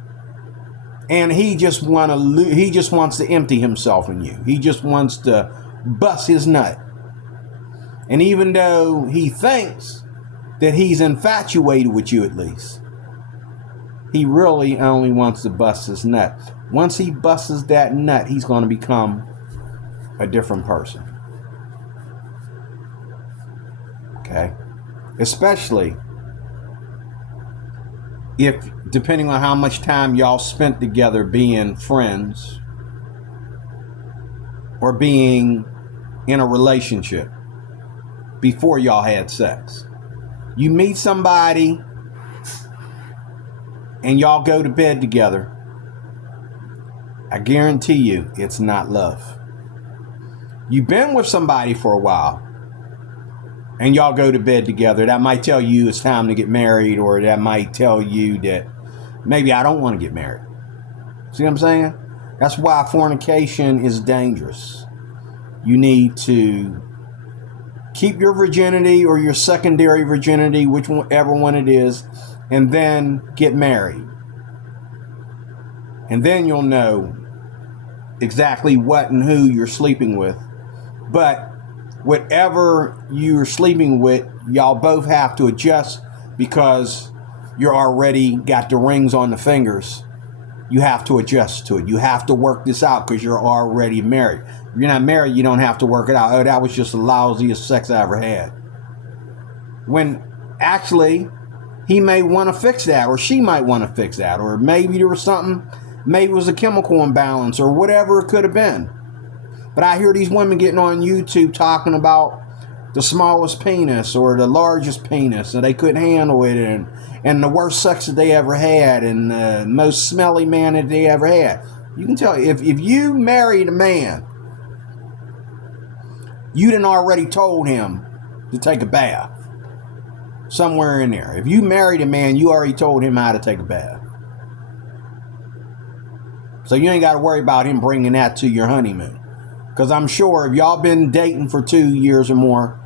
And he just wants to empty himself in you. He just wants to bust his nut. And even though he thinks that he's infatuated with you, at least, he really only wants to bust his nut. Once he busts that nut, he's going to become a different person. Okay? Especially if, depending on how much time y'all spent together being friends or being in a relationship before y'all had sex. You meet somebody and y'all go to bed together. I guarantee you it's not love. You've been with somebody for a while and y'all go to bed together. That might tell you it's time to get married, or that might tell you that maybe I don't want to get married. See what I'm saying? That's why fornication is dangerous. You need to keep your virginity or your secondary virginity, whichever one it is, and then get married. And then you'll know exactly what and who you're sleeping with. But whatever you're sleeping with, y'all both have to adjust because you're already got the rings on the fingers. You have to adjust to it. You have to work this out because you're already married. If you're not married, you don't have to work it out. Oh, that was just the lousiest sex I ever had. When actually, he may want to fix that, or she might want to fix that, or maybe there was something, maybe it was a chemical imbalance, or whatever it could have been. But I hear these women getting on YouTube talking about the smallest penis or the largest penis, and they couldn't handle it, and the worst sex that they ever had, and the most smelly man that they ever had. You can tell, if you married a man, you done already told him to take a bath. Somewhere in there. If you married a man, you already told him how to take a bath. So you ain't got to worry about him bringing that to your honeymoon. Because I'm sure if y'all been dating for 2 years or more,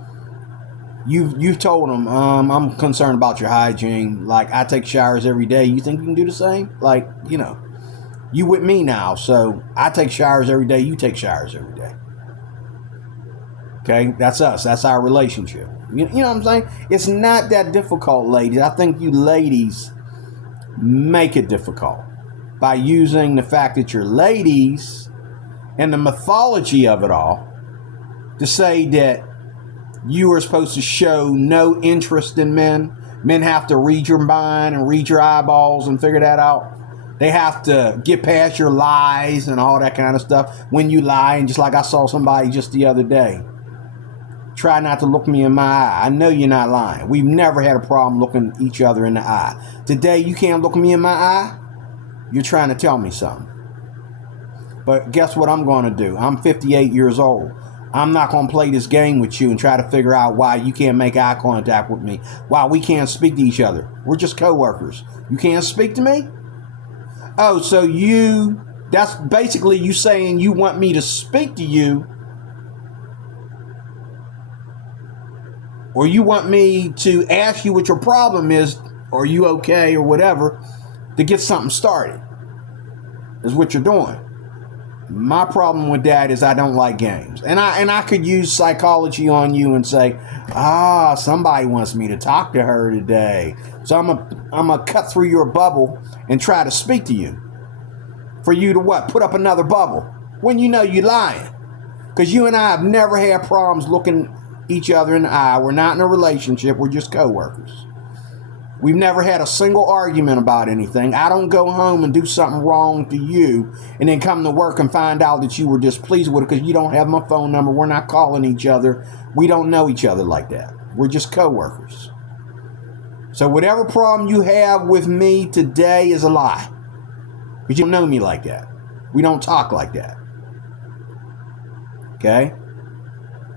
you've told him, I'm concerned about your hygiene. Like, I take showers every day. You think you can do the same? Like, you with me now. So I take showers every day. You take showers every day. Okay? That's us. That's our relationship. You know what I'm saying? It's not that difficult, ladies. I think you ladies make it difficult by using the fact that you're ladies and the mythology of it all to say that you are supposed to show no interest in men. Men have to read your mind and read your eyeballs and figure that out. They have to get past your lies and all that kind of stuff. When you lie, and just like I saw somebody just the other day, try not to look me in my eye. I know you're not lying. We've never had a problem looking each other in the eye. Today, you can't look me in my eye. You're trying to tell me something. But guess what I'm going to do? I'm 58 years old. I'm not going to play this game with you and try to figure out why you can't make eye contact with me, why we can't speak to each other. We're just coworkers. You can't speak to me? Oh, so that's basically you saying you want me to speak to you, or you want me to ask you what your problem is, or you okay, or whatever, to get something started, is what you're doing. My problem with that is I don't like games. And I could use psychology on you and say, somebody wants me to talk to her today. So I'm gonna cut through your bubble and try to speak to you. For you to what? Put up another bubble. When you know you're lying. Because you and I have never had problems looking each other in the eye. We're not in a relationship. We're just co-workers. We've never had a single argument about anything. I don't go home and do something wrong to you and then come to work and find out that you were displeased with it because you don't have my phone number. We're not calling each other. We don't know each other like that. We're just co-workers. So whatever problem you have with me today is a lie. Because you don't know me like that. We don't talk like that. Okay?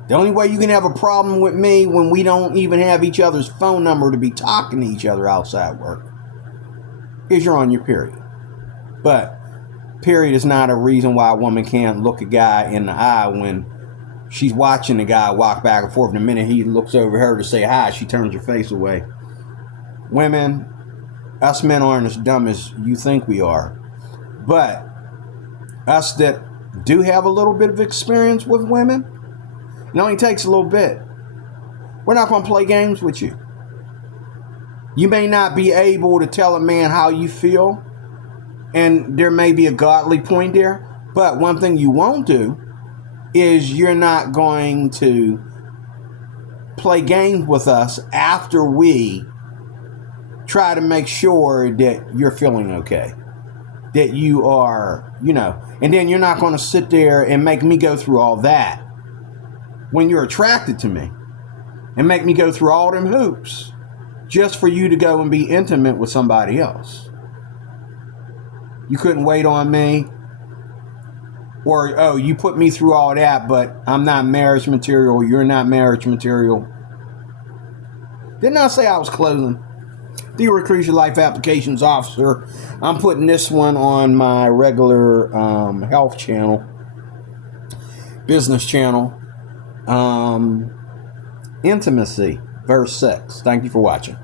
The only way you can have a problem with me when we don't even have each other's phone number to be talking to each other outside work is you're on your period. But period is not a reason why a woman can't look a guy in the eye when she's watching the guy walk back and forth. And the minute he looks over her to say hi, she turns her face away. Women, us men aren't as dumb as you think we are. But us that do have a little bit of experience with women, it only takes a little bit. We're not going to play games with you. You may not be able to tell a man how you feel, and there may be a godly point there, but one thing you won't do is you're not going to play games with us after we try to make sure that you're feeling okay, that you are, and then you're not going to sit there and make me go through all that when you're attracted to me and make me go through all them hoops just for you to go and be intimate with somebody else. You couldn't wait on me, or, you put me through all that, but I'm not marriage material, you're not marriage material. Didn't I say I was closing? The Recruit Your Life Applications Officer. I'm putting this one on my regular health channel, business channel. Intimacy, verse 6. Thank you for watching.